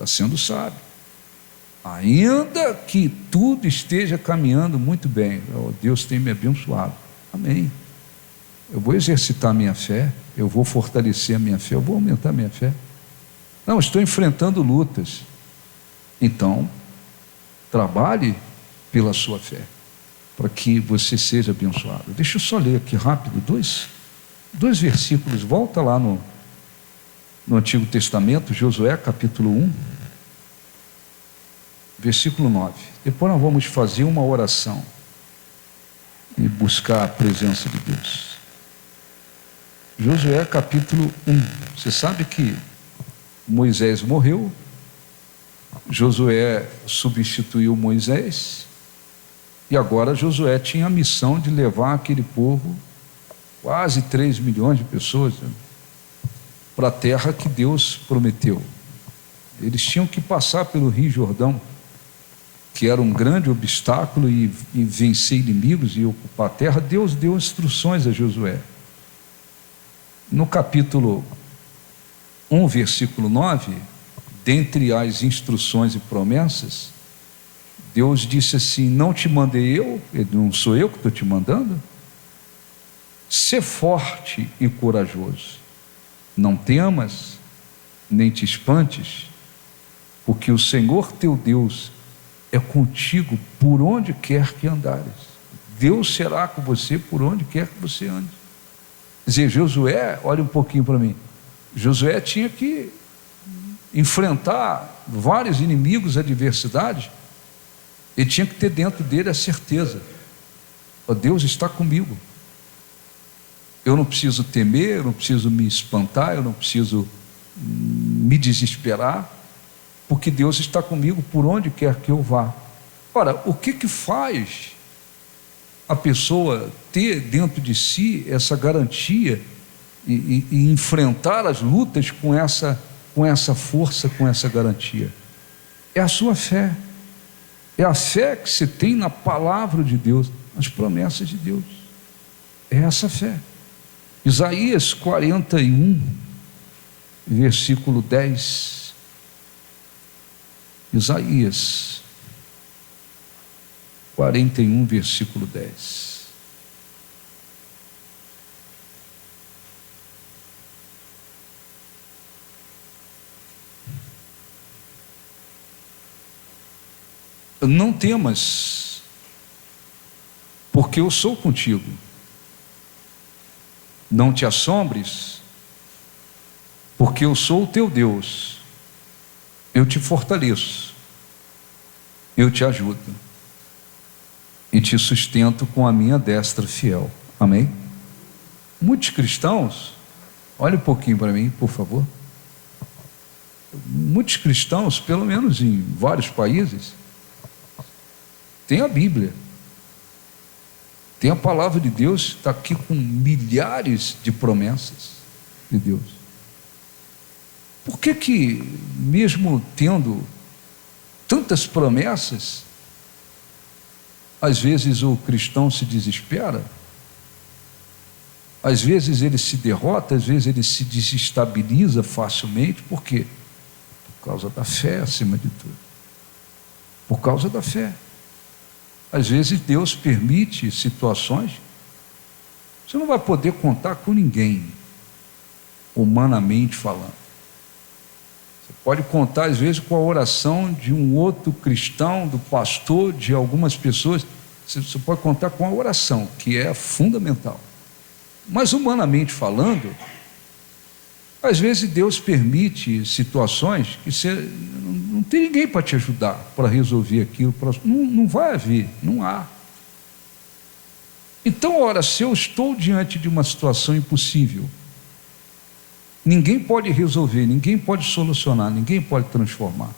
está sendo sábio. Ainda que tudo esteja caminhando muito bem, Deus tem me abençoado, amém. Eu vou exercitar a minha fé, eu vou fortalecer a minha fé, eu vou aumentar a minha fé. Não, estou enfrentando lutas. Então, trabalhe pela sua fé, para que você seja abençoado. Deixa eu só ler aqui rápido, dois versículos. Volta lá no Antigo Testamento, Josué capítulo 1, versículo 9. Depois nós vamos fazer uma oração e buscar a presença de Deus. Josué capítulo 1. Você sabe que Moisés morreu, Josué substituiu Moisés, e agora Josué tinha a missão de levar aquele povo, quase 3 milhões de pessoas, para a terra que Deus prometeu. Eles tinham que passar pelo Rio Jordão, que era um grande obstáculo, e vencer inimigos e ocupar a terra. Deus deu instruções a Josué. No capítulo 1, versículo 9, dentre as instruções e promessas, Deus disse assim: não te mandei eu, não sou eu que estou te mandando? Sê forte e corajoso, não temas, nem te espantes, porque o Senhor teu Deus é contigo por onde quer que andares. Deus será com você por onde quer que você ande. Quer dizer, Josué, olha um pouquinho para mim, Josué tinha que enfrentar vários inimigos, adversidades. Ele tinha que ter dentro dele a certeza: ó, Deus está comigo. Eu não preciso temer, eu não preciso me espantar, eu não preciso me desesperar, porque Deus está comigo por onde quer que eu vá. Ora, o que faz a pessoa ter dentro de si essa garantia e enfrentar as lutas com essa força, com essa garantia? É a sua fé. É a fé que você tem na palavra de Deus, nas promessas de Deus. É essa fé. Isaías 41, versículo 10. Isaías 41, versículo 10. Não temas, porque eu sou contigo. Não te assombres, porque eu sou o teu Deus. Eu te fortaleço, eu te ajudo e te sustento com a minha destra fiel. Amém? Muitos cristãos, olha um pouquinho para mim, por favor. Muitos cristãos, pelo menos em vários países, têm a Bíblia, tem a palavra de Deus, está aqui com milhares de promessas de Deus. Por que mesmo tendo tantas promessas, às vezes o cristão se desespera, às vezes ele se derrota, às vezes ele se desestabiliza facilmente? Por quê? Por causa da fé, acima de tudo. Por causa da fé. Às vezes Deus permite situações, você não vai poder contar com ninguém, humanamente falando. Você pode contar às vezes com a oração de um outro cristão, do pastor, de algumas pessoas. Você pode contar com a oração, que é fundamental. Mas humanamente falando, às vezes Deus permite situações que você não tem ninguém para te ajudar, para resolver aquilo. Não vai haver, não há. Então, ora, se eu estou diante de uma situação impossível, ninguém pode resolver, ninguém pode solucionar, ninguém pode transformar,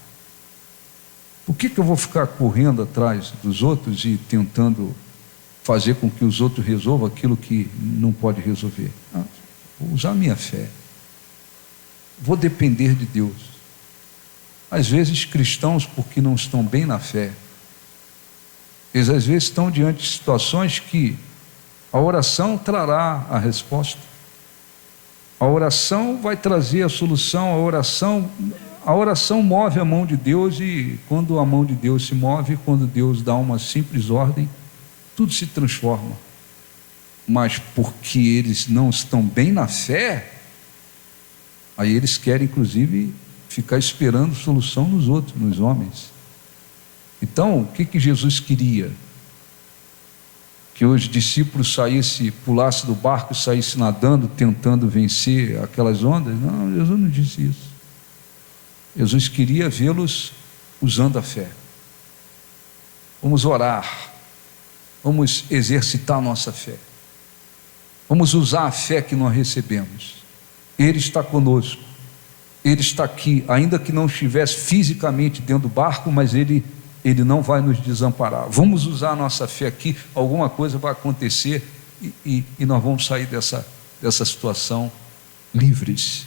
por que eu vou ficar correndo atrás dos outros e tentando fazer com que os outros resolvam aquilo que não pode resolver? Vou usar a minha fé, vou depender de Deus. Às vezes cristãos, porque não estão bem na fé, eles às vezes estão diante de situações que a oração trará a resposta, a oração vai trazer a solução, a oração, A oração move a mão de Deus, e quando a mão de Deus se move, quando Deus dá uma simples ordem, tudo se transforma. Mas porque eles não estão bem na fé, aí eles querem inclusive ficar esperando solução nos outros, nos homens. Então, o que Jesus queria? Que os discípulos pulassem do barco e saíssem nadando, tentando vencer aquelas ondas? Não, Jesus não disse isso. Jesus queria vê-los usando a fé. Vamos orar, vamos exercitar a nossa fé, vamos usar a fé que nós recebemos. Ele está conosco, Ele está aqui, ainda que não estivesse fisicamente dentro do barco, mas Ele não vai nos desamparar. Vamos usar a nossa fé aqui, alguma coisa vai acontecer e nós vamos sair dessa situação livres.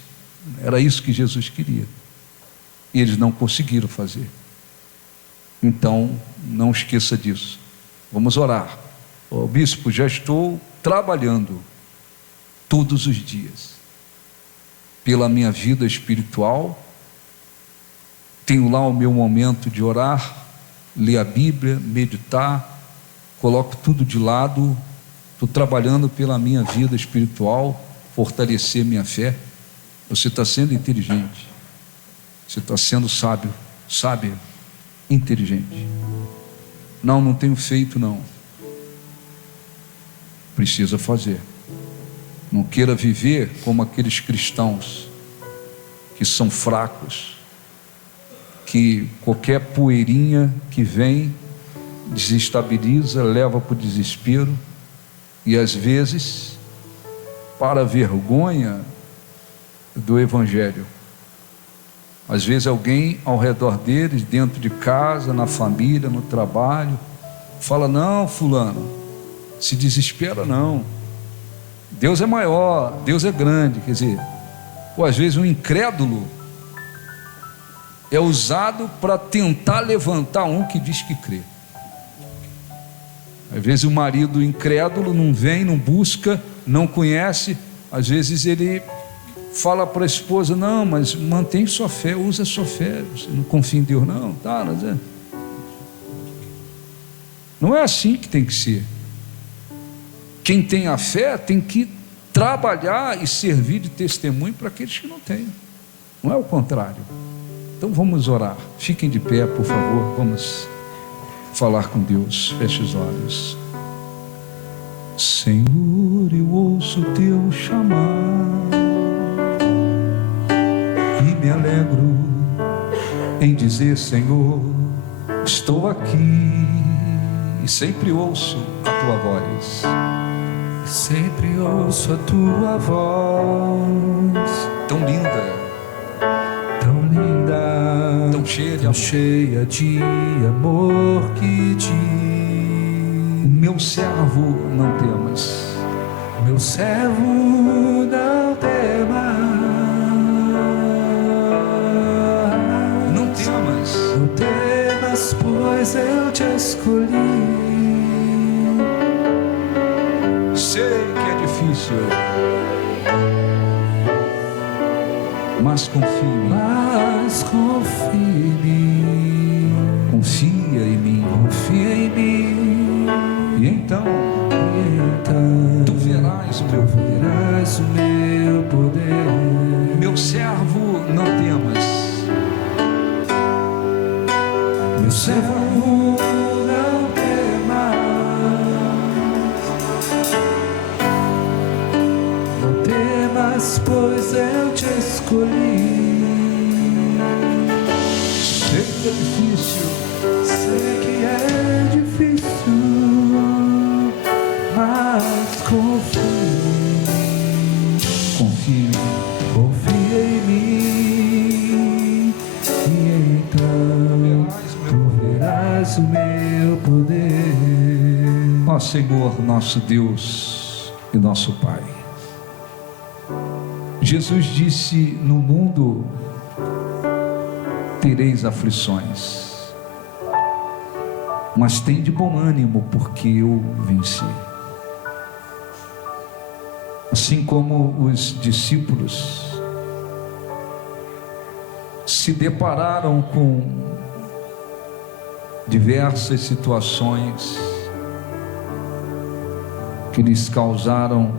Era isso que Jesus queria. E eles não conseguiram fazer. Então, não esqueça disso. Vamos orar. Bispo, já estou trabalhando todos os dias pela minha vida espiritual. Tenho lá o meu momento de orar, ler a Bíblia, meditar, coloco tudo de lado. Estou trabalhando pela minha vida espiritual, fortalecer minha fé. Você está sendo inteligente. Você está sendo sábio, inteligente. Não tenho feito, não. Precisa fazer. Não queira viver como aqueles cristãos que são fracos, que qualquer poeirinha que vem desestabiliza, leva para o desespero, e às vezes, para a vergonha do Evangelho, às vezes alguém ao redor deles, dentro de casa, na família, no trabalho, fala: não, fulano, se desespera não, Deus é maior, Deus é grande. Quer dizer, ou às vezes um incrédulo é usado para tentar levantar um que diz que crê. Às vezes o marido incrédulo não vem, não busca, não conhece, às vezes ele fala para a esposa: não, mas mantém sua fé, usa a sua fé, você não confia em Deus não, tá? Não é assim que tem que ser. Quem tem a fé tem que trabalhar e servir de testemunho para aqueles que não têm, não é o contrário. Então vamos orar, fiquem de pé por favor, vamos falar com Deus, feche os olhos. Senhor, eu ouço o teu chamar e me alegro em dizer: Senhor, estou aqui. E sempre ouço a tua voz, sempre ouço a tua voz, tão linda, tão cheia de amor, que diz: meu servo, não temas, meu servo, não temas, não temas, não temas, pois eu te escolhi. Sei que é difícil, mas confia em mim, confia em mim, e então tu verás o meu poder. Meu servo, não temas, meu servo, não temas, não temas, pois eu te escolhi. Sei que é difícil, mas confia em mim, e então tu verás o meu poder. Ó Senhor, nosso Deus e nosso Pai, Jesus disse: no mundo tereis aflições, mas tem de bom ânimo, porque eu venci. Assim como os discípulos se depararam com diversas situações que lhes causaram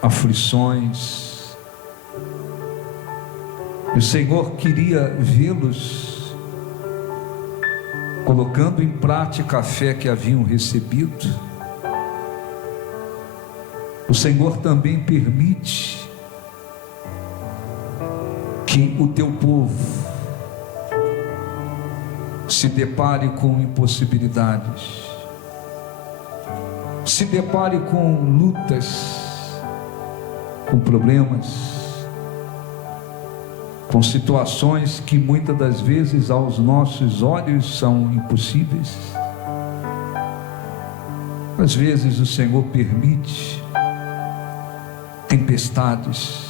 aflições. O Senhor queria vê-los colocando em prática a fé que haviam recebido. O Senhor também permite que o teu povo se depare com impossibilidades, se depare com lutas, com problemas, com situações que muitas das vezes aos nossos olhos são impossíveis. Às vezes o Senhor permite tempestades,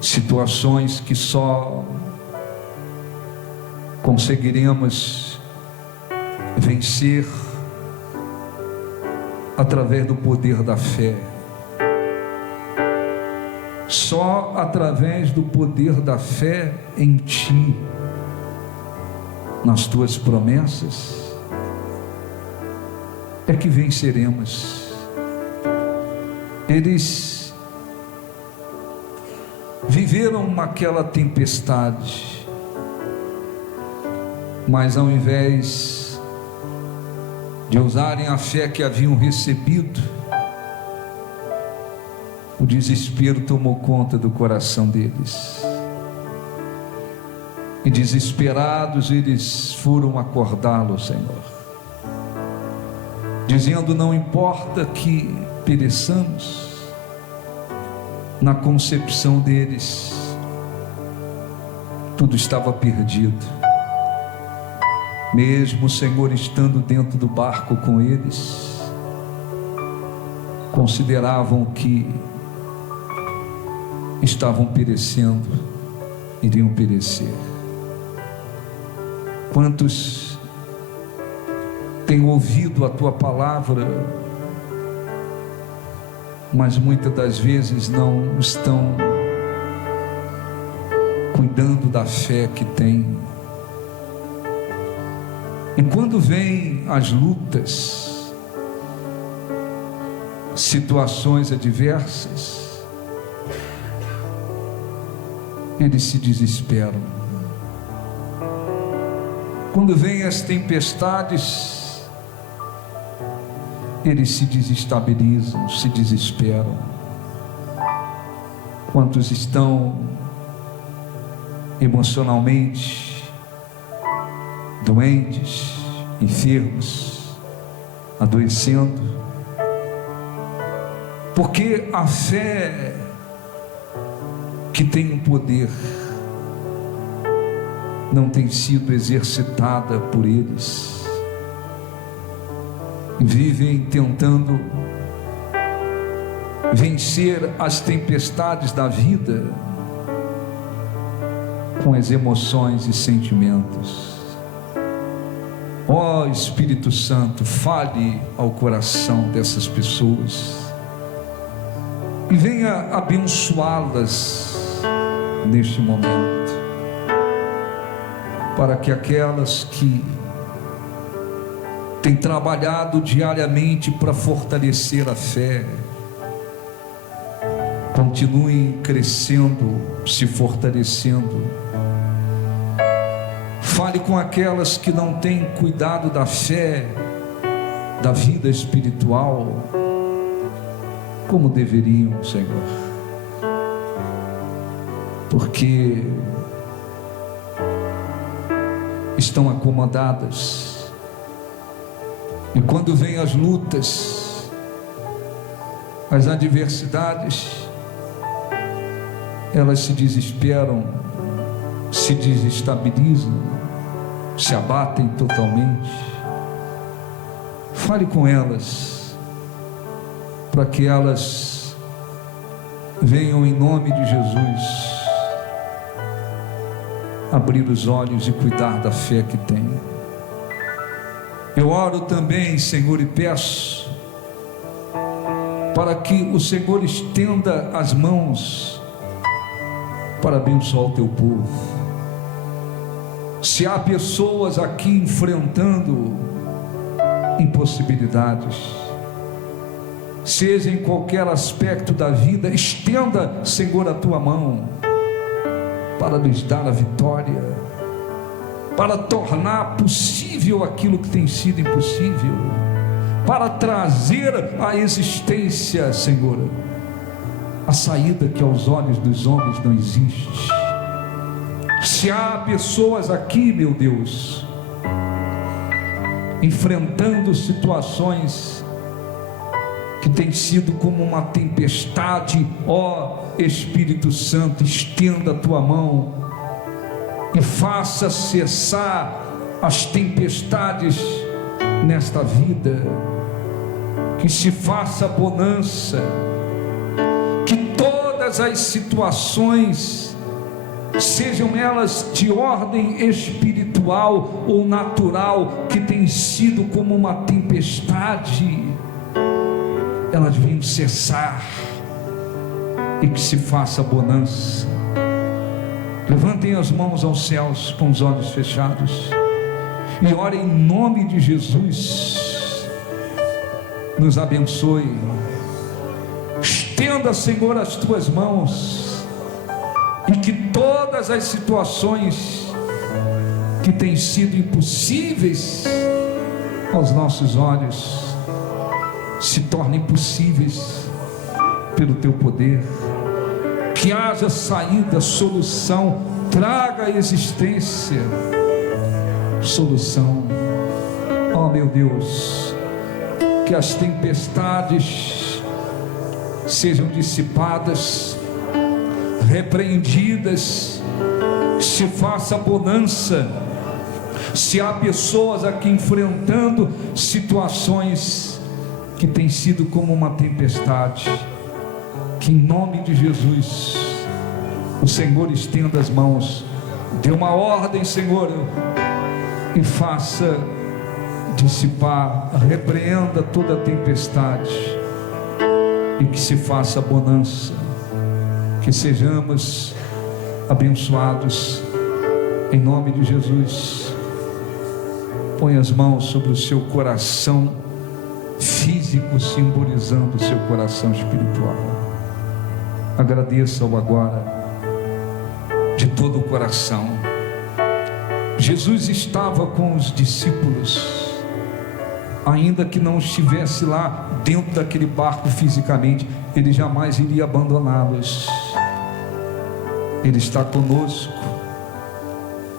situações que só conseguiremos vencer através do poder da fé. Só através do poder da fé em Ti, nas Tuas promessas, é que venceremos. Eles viveram naquela tempestade, mas ao invés de usarem a fé que haviam recebido, o desespero tomou conta do coração deles. E desesperados eles foram acordá-lo, Senhor, dizendo: não importa que pereçamos. Na concepção deles, tudo estava perdido. Mesmo o Senhor estando dentro do barco com eles, consideravam que estavam perecendo, iriam perecer. Quantos têm ouvido a Tua palavra, mas muitas das vezes não estão cuidando da fé que têm. E quando vêm as lutas, situações adversas, eles se desesperam. Quando vêm as tempestades, eles se desestabilizam, se desesperam. Quantos estão emocionalmente doentes, enfermos, adoecendo, porque a fé que tem um poder não tem sido exercitada por eles. Vivem tentando vencer as tempestades da vida com as emoções e sentimentos. Ó Espírito Santo, fale ao coração dessas pessoas e venha abençoá-las neste momento, para que aquelas que têm trabalhado diariamente para fortalecer a fé continuem crescendo, se fortalecendo. Fale com aquelas que não têm cuidado da fé, da vida espiritual, como deveriam, Senhor, porque estão acomodadas. E quando vêm as lutas, as adversidades, elas se desesperam, se desestabilizam, se abatem totalmente. Fale com elas, para que elas venham em nome de Jesus abrir os olhos e cuidar da fé que têm. Eu oro também, Senhor, e peço para que o Senhor estenda as mãos para abençoar o teu povo. Se há pessoas aqui enfrentando impossibilidades, seja em qualquer aspecto da vida, estenda, Senhor, a tua mão para lhes dar a vitória, para tornar possível aquilo que tem sido impossível, para trazer à existência, Senhor, a saída que aos olhos dos homens não existe. Se há pessoas aqui, meu Deus, enfrentando situações que têm sido como uma tempestade, ó Espírito Santo, estenda a tua mão e faça cessar as tempestades nesta vida, que se faça bonança, que todas as situações, sejam elas de ordem espiritual ou natural, que tem sido como uma tempestade, elas venham cessar e que se faça bonança. Levantem as mãos aos céus com os olhos fechados e orem em nome de Jesus. Nos abençoe, estenda, Senhor, as tuas mãos, e que todas as situações que têm sido impossíveis aos nossos olhos se tornem possíveis pelo teu poder. Que haja saída, solução, traga à existência solução. Oh meu Deus, que as tempestades sejam dissipadas, repreendidas, se faça bonança. Se há pessoas aqui enfrentando situações que têm sido como uma tempestade, que em nome de Jesus o Senhor estenda as mãos, dê uma ordem, Senhor, e faça dissipar, repreenda toda a tempestade, e que se faça bonança, que sejamos abençoados em nome de Jesus. Põe as mãos sobre o seu coração físico, simbolizando o seu coração espiritual. Agradeça-o agora de todo o coração. Jesus estava com os discípulos, ainda que não estivesse lá dentro daquele barco fisicamente, ele jamais iria abandoná-los. Ele está conosco,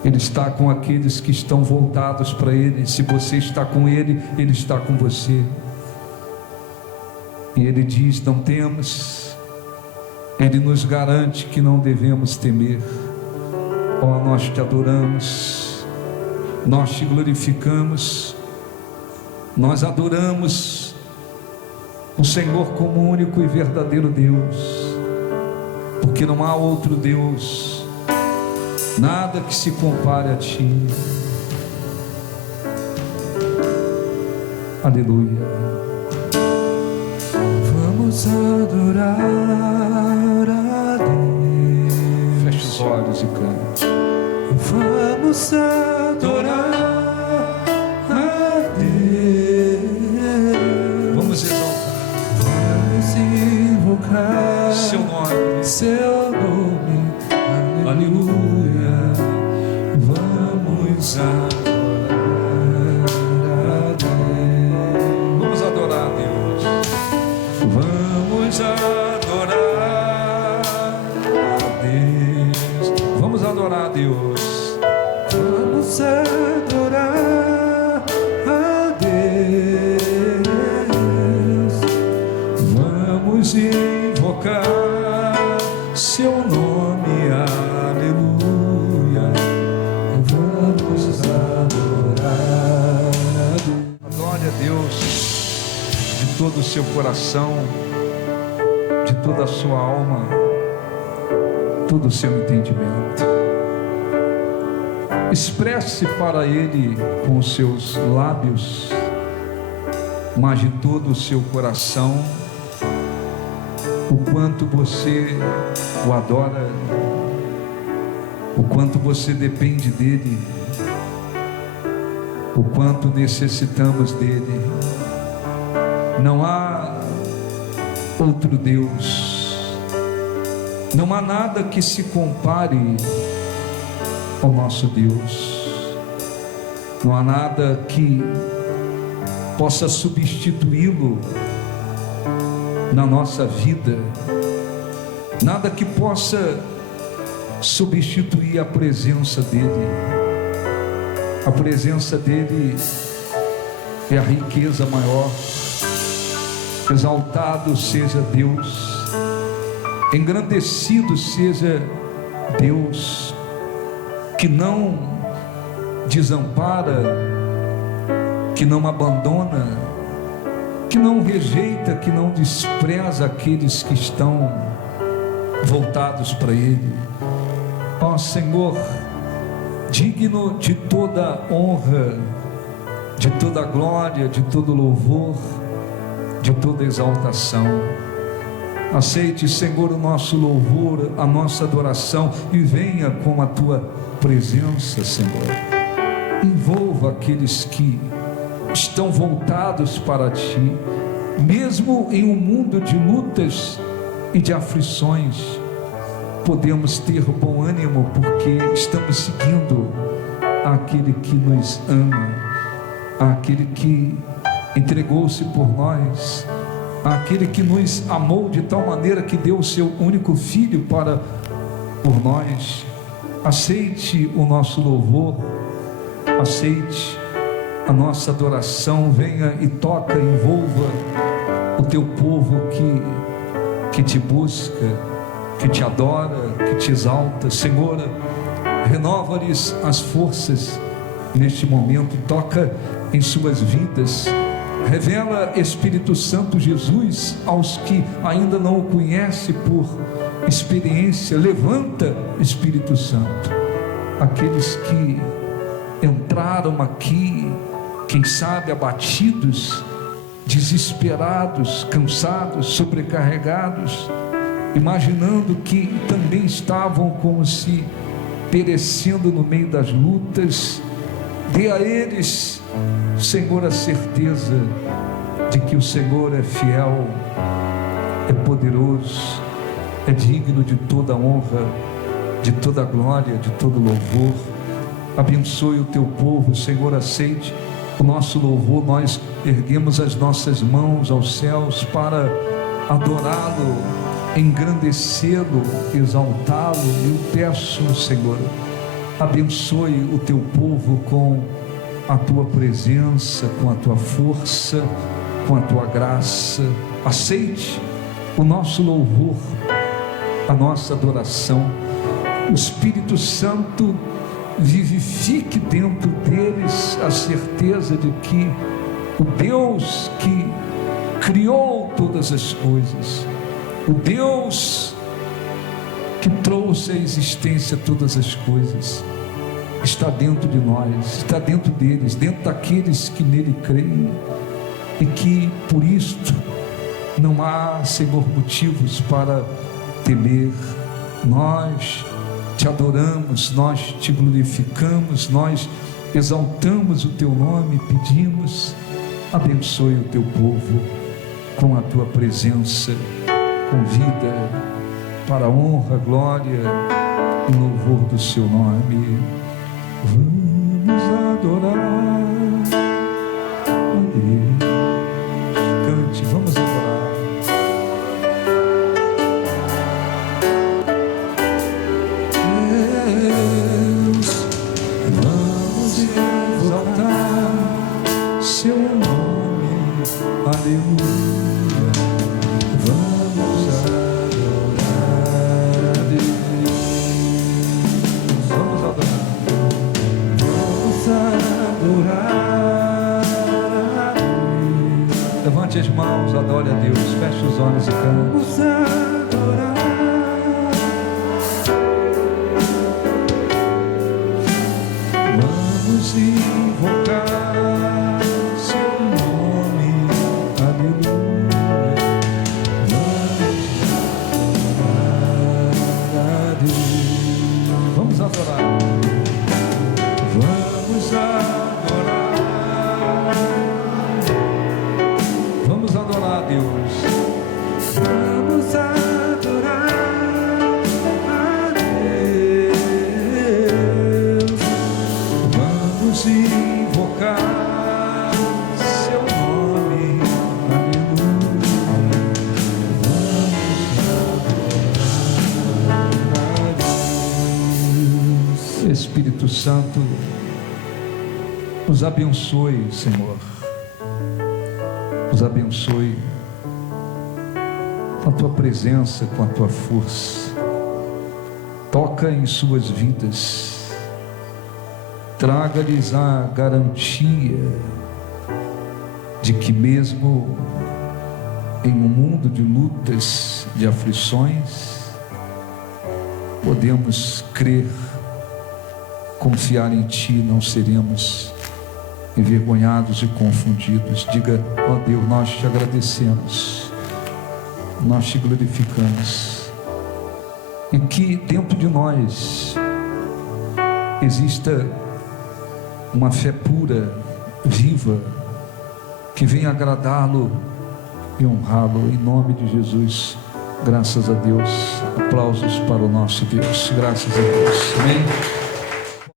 ele está com aqueles que estão voltados para ele. Se você está com ele, ele está com você. E ele diz: não temas. Ele nos garante que não devemos temer. Ó, nós te adoramos, nós te glorificamos, nós adoramos o Senhor como único e verdadeiro Deus, porque não há outro Deus, nada que se compare a ti. Aleluia. Vamos adorar a Deus. Feche os olhos e cante. Vamos adorar a Deus. Vamos exaltar, vamos invocar seu nome, seu nome. Aleluia. Vamos adorar a Deus. vamos adorar a Deus. Vamos adorar a Deus. Vamos adorar a Deus. Vamos adorar a Deus. Vamos invocar seu nome. Aleluia. Vamos adorar a Deus. Adore a Deus de todo o seu coração, de toda a sua alma, todo o seu entendimento. Expresse para Ele com os seus lábios, mas de todo o seu coração, o quanto você o adora o quanto você depende dele, o quanto necessitamos dele. Não há outro Deus, não há nada que se compare ao nosso Deus, não há nada que possa substituí-lo na nossa vida, nada que possa substituir a presença dele. A presença dele é a riqueza maior. Exaltado seja Deus, engrandecido seja Deus, que não desampara, que não abandona, que não rejeita, que não despreza aqueles que estão voltados para Ele. Ó Senhor, digno de toda honra, de toda glória, de todo louvor, de toda exaltação. Aceite, Senhor, o nosso louvor, a nossa adoração, e venha com a Tua presença, Senhor. Envolva aqueles que estão voltados para Ti, mesmo em um mundo de lutas e de aflições. Podemos ter bom ânimo, porque estamos seguindo aquele que nos ama, aquele que entregou-se por nós, aquele que nos amou de tal maneira que deu o seu único filho por nós. Aceite o nosso louvor, aceite a nossa adoração. Venha e toca, envolva o teu povo que te busca, que te adora, que te exalta. Senhor, renova-lhes as forças neste momento, toca em suas vidas. Revela, Espírito Santo, Jesus aos que ainda não o conhecem por experiência. Levanta, Espírito Santo, aqueles que entraram aqui, quem sabe abatidos, desesperados, cansados, sobrecarregados, imaginando que também estavam como se perecendo no meio das lutas. Dê a eles, Senhor, a certeza de que o Senhor é fiel, é poderoso, é digno de toda honra, de toda glória, de todo louvor. Abençoe o teu povo, Senhor. Aceite o nosso louvor. Nós erguemos as nossas mãos aos céus para adorá-lo, engrandecê-lo, exaltá-lo. Eu peço, Senhor, abençoe o teu povo com a tua presença, com a tua força, com a tua graça. Aceite o nosso louvor, a nossa adoração. O Espírito Santo vivifique dentro deles a certeza de que o Deus que criou todas as coisas, o Deus que trouxe à existência todas as coisas, está dentro de nós, está dentro deles, dentro daqueles que nele creem, e que por isto não há, Senhor, motivos para temer. Nós te adoramos, nós te glorificamos, nós exaltamos o teu nome, pedimos, abençoe o teu povo com a tua presença, com vida, para a honra, glória e louvor do seu nome. Vamos adorar a Deus. Cante, vamos adorar. Deus, vamos exaltar seu nome, aleluia. Vamos adorar a Deus. Vamos adorar. Levante as mãos, adore a Deus, feche os olhos e cante. Vamos adorar. Vamos invocar seu nome, aleluia. Vamos adorar a Deus. Vamos adorar. Espírito Santo, nos abençoe, Senhor. Nos abençoe com a tua presença, com a tua força. Toca em suas vidas. Traga-lhes a garantia de que mesmo em um mundo de lutas, de aflições, podemos crer, confiar em Ti, não seremos envergonhados e confundidos. Diga: ó Deus, nós te agradecemos, nós te glorificamos, e que dentro de nós exista uma fé pura, viva, que venha agradá-lo e honrá-lo, em nome de Jesus. Graças a Deus. Aplausos para o nosso Deus. Graças a Deus. Amém.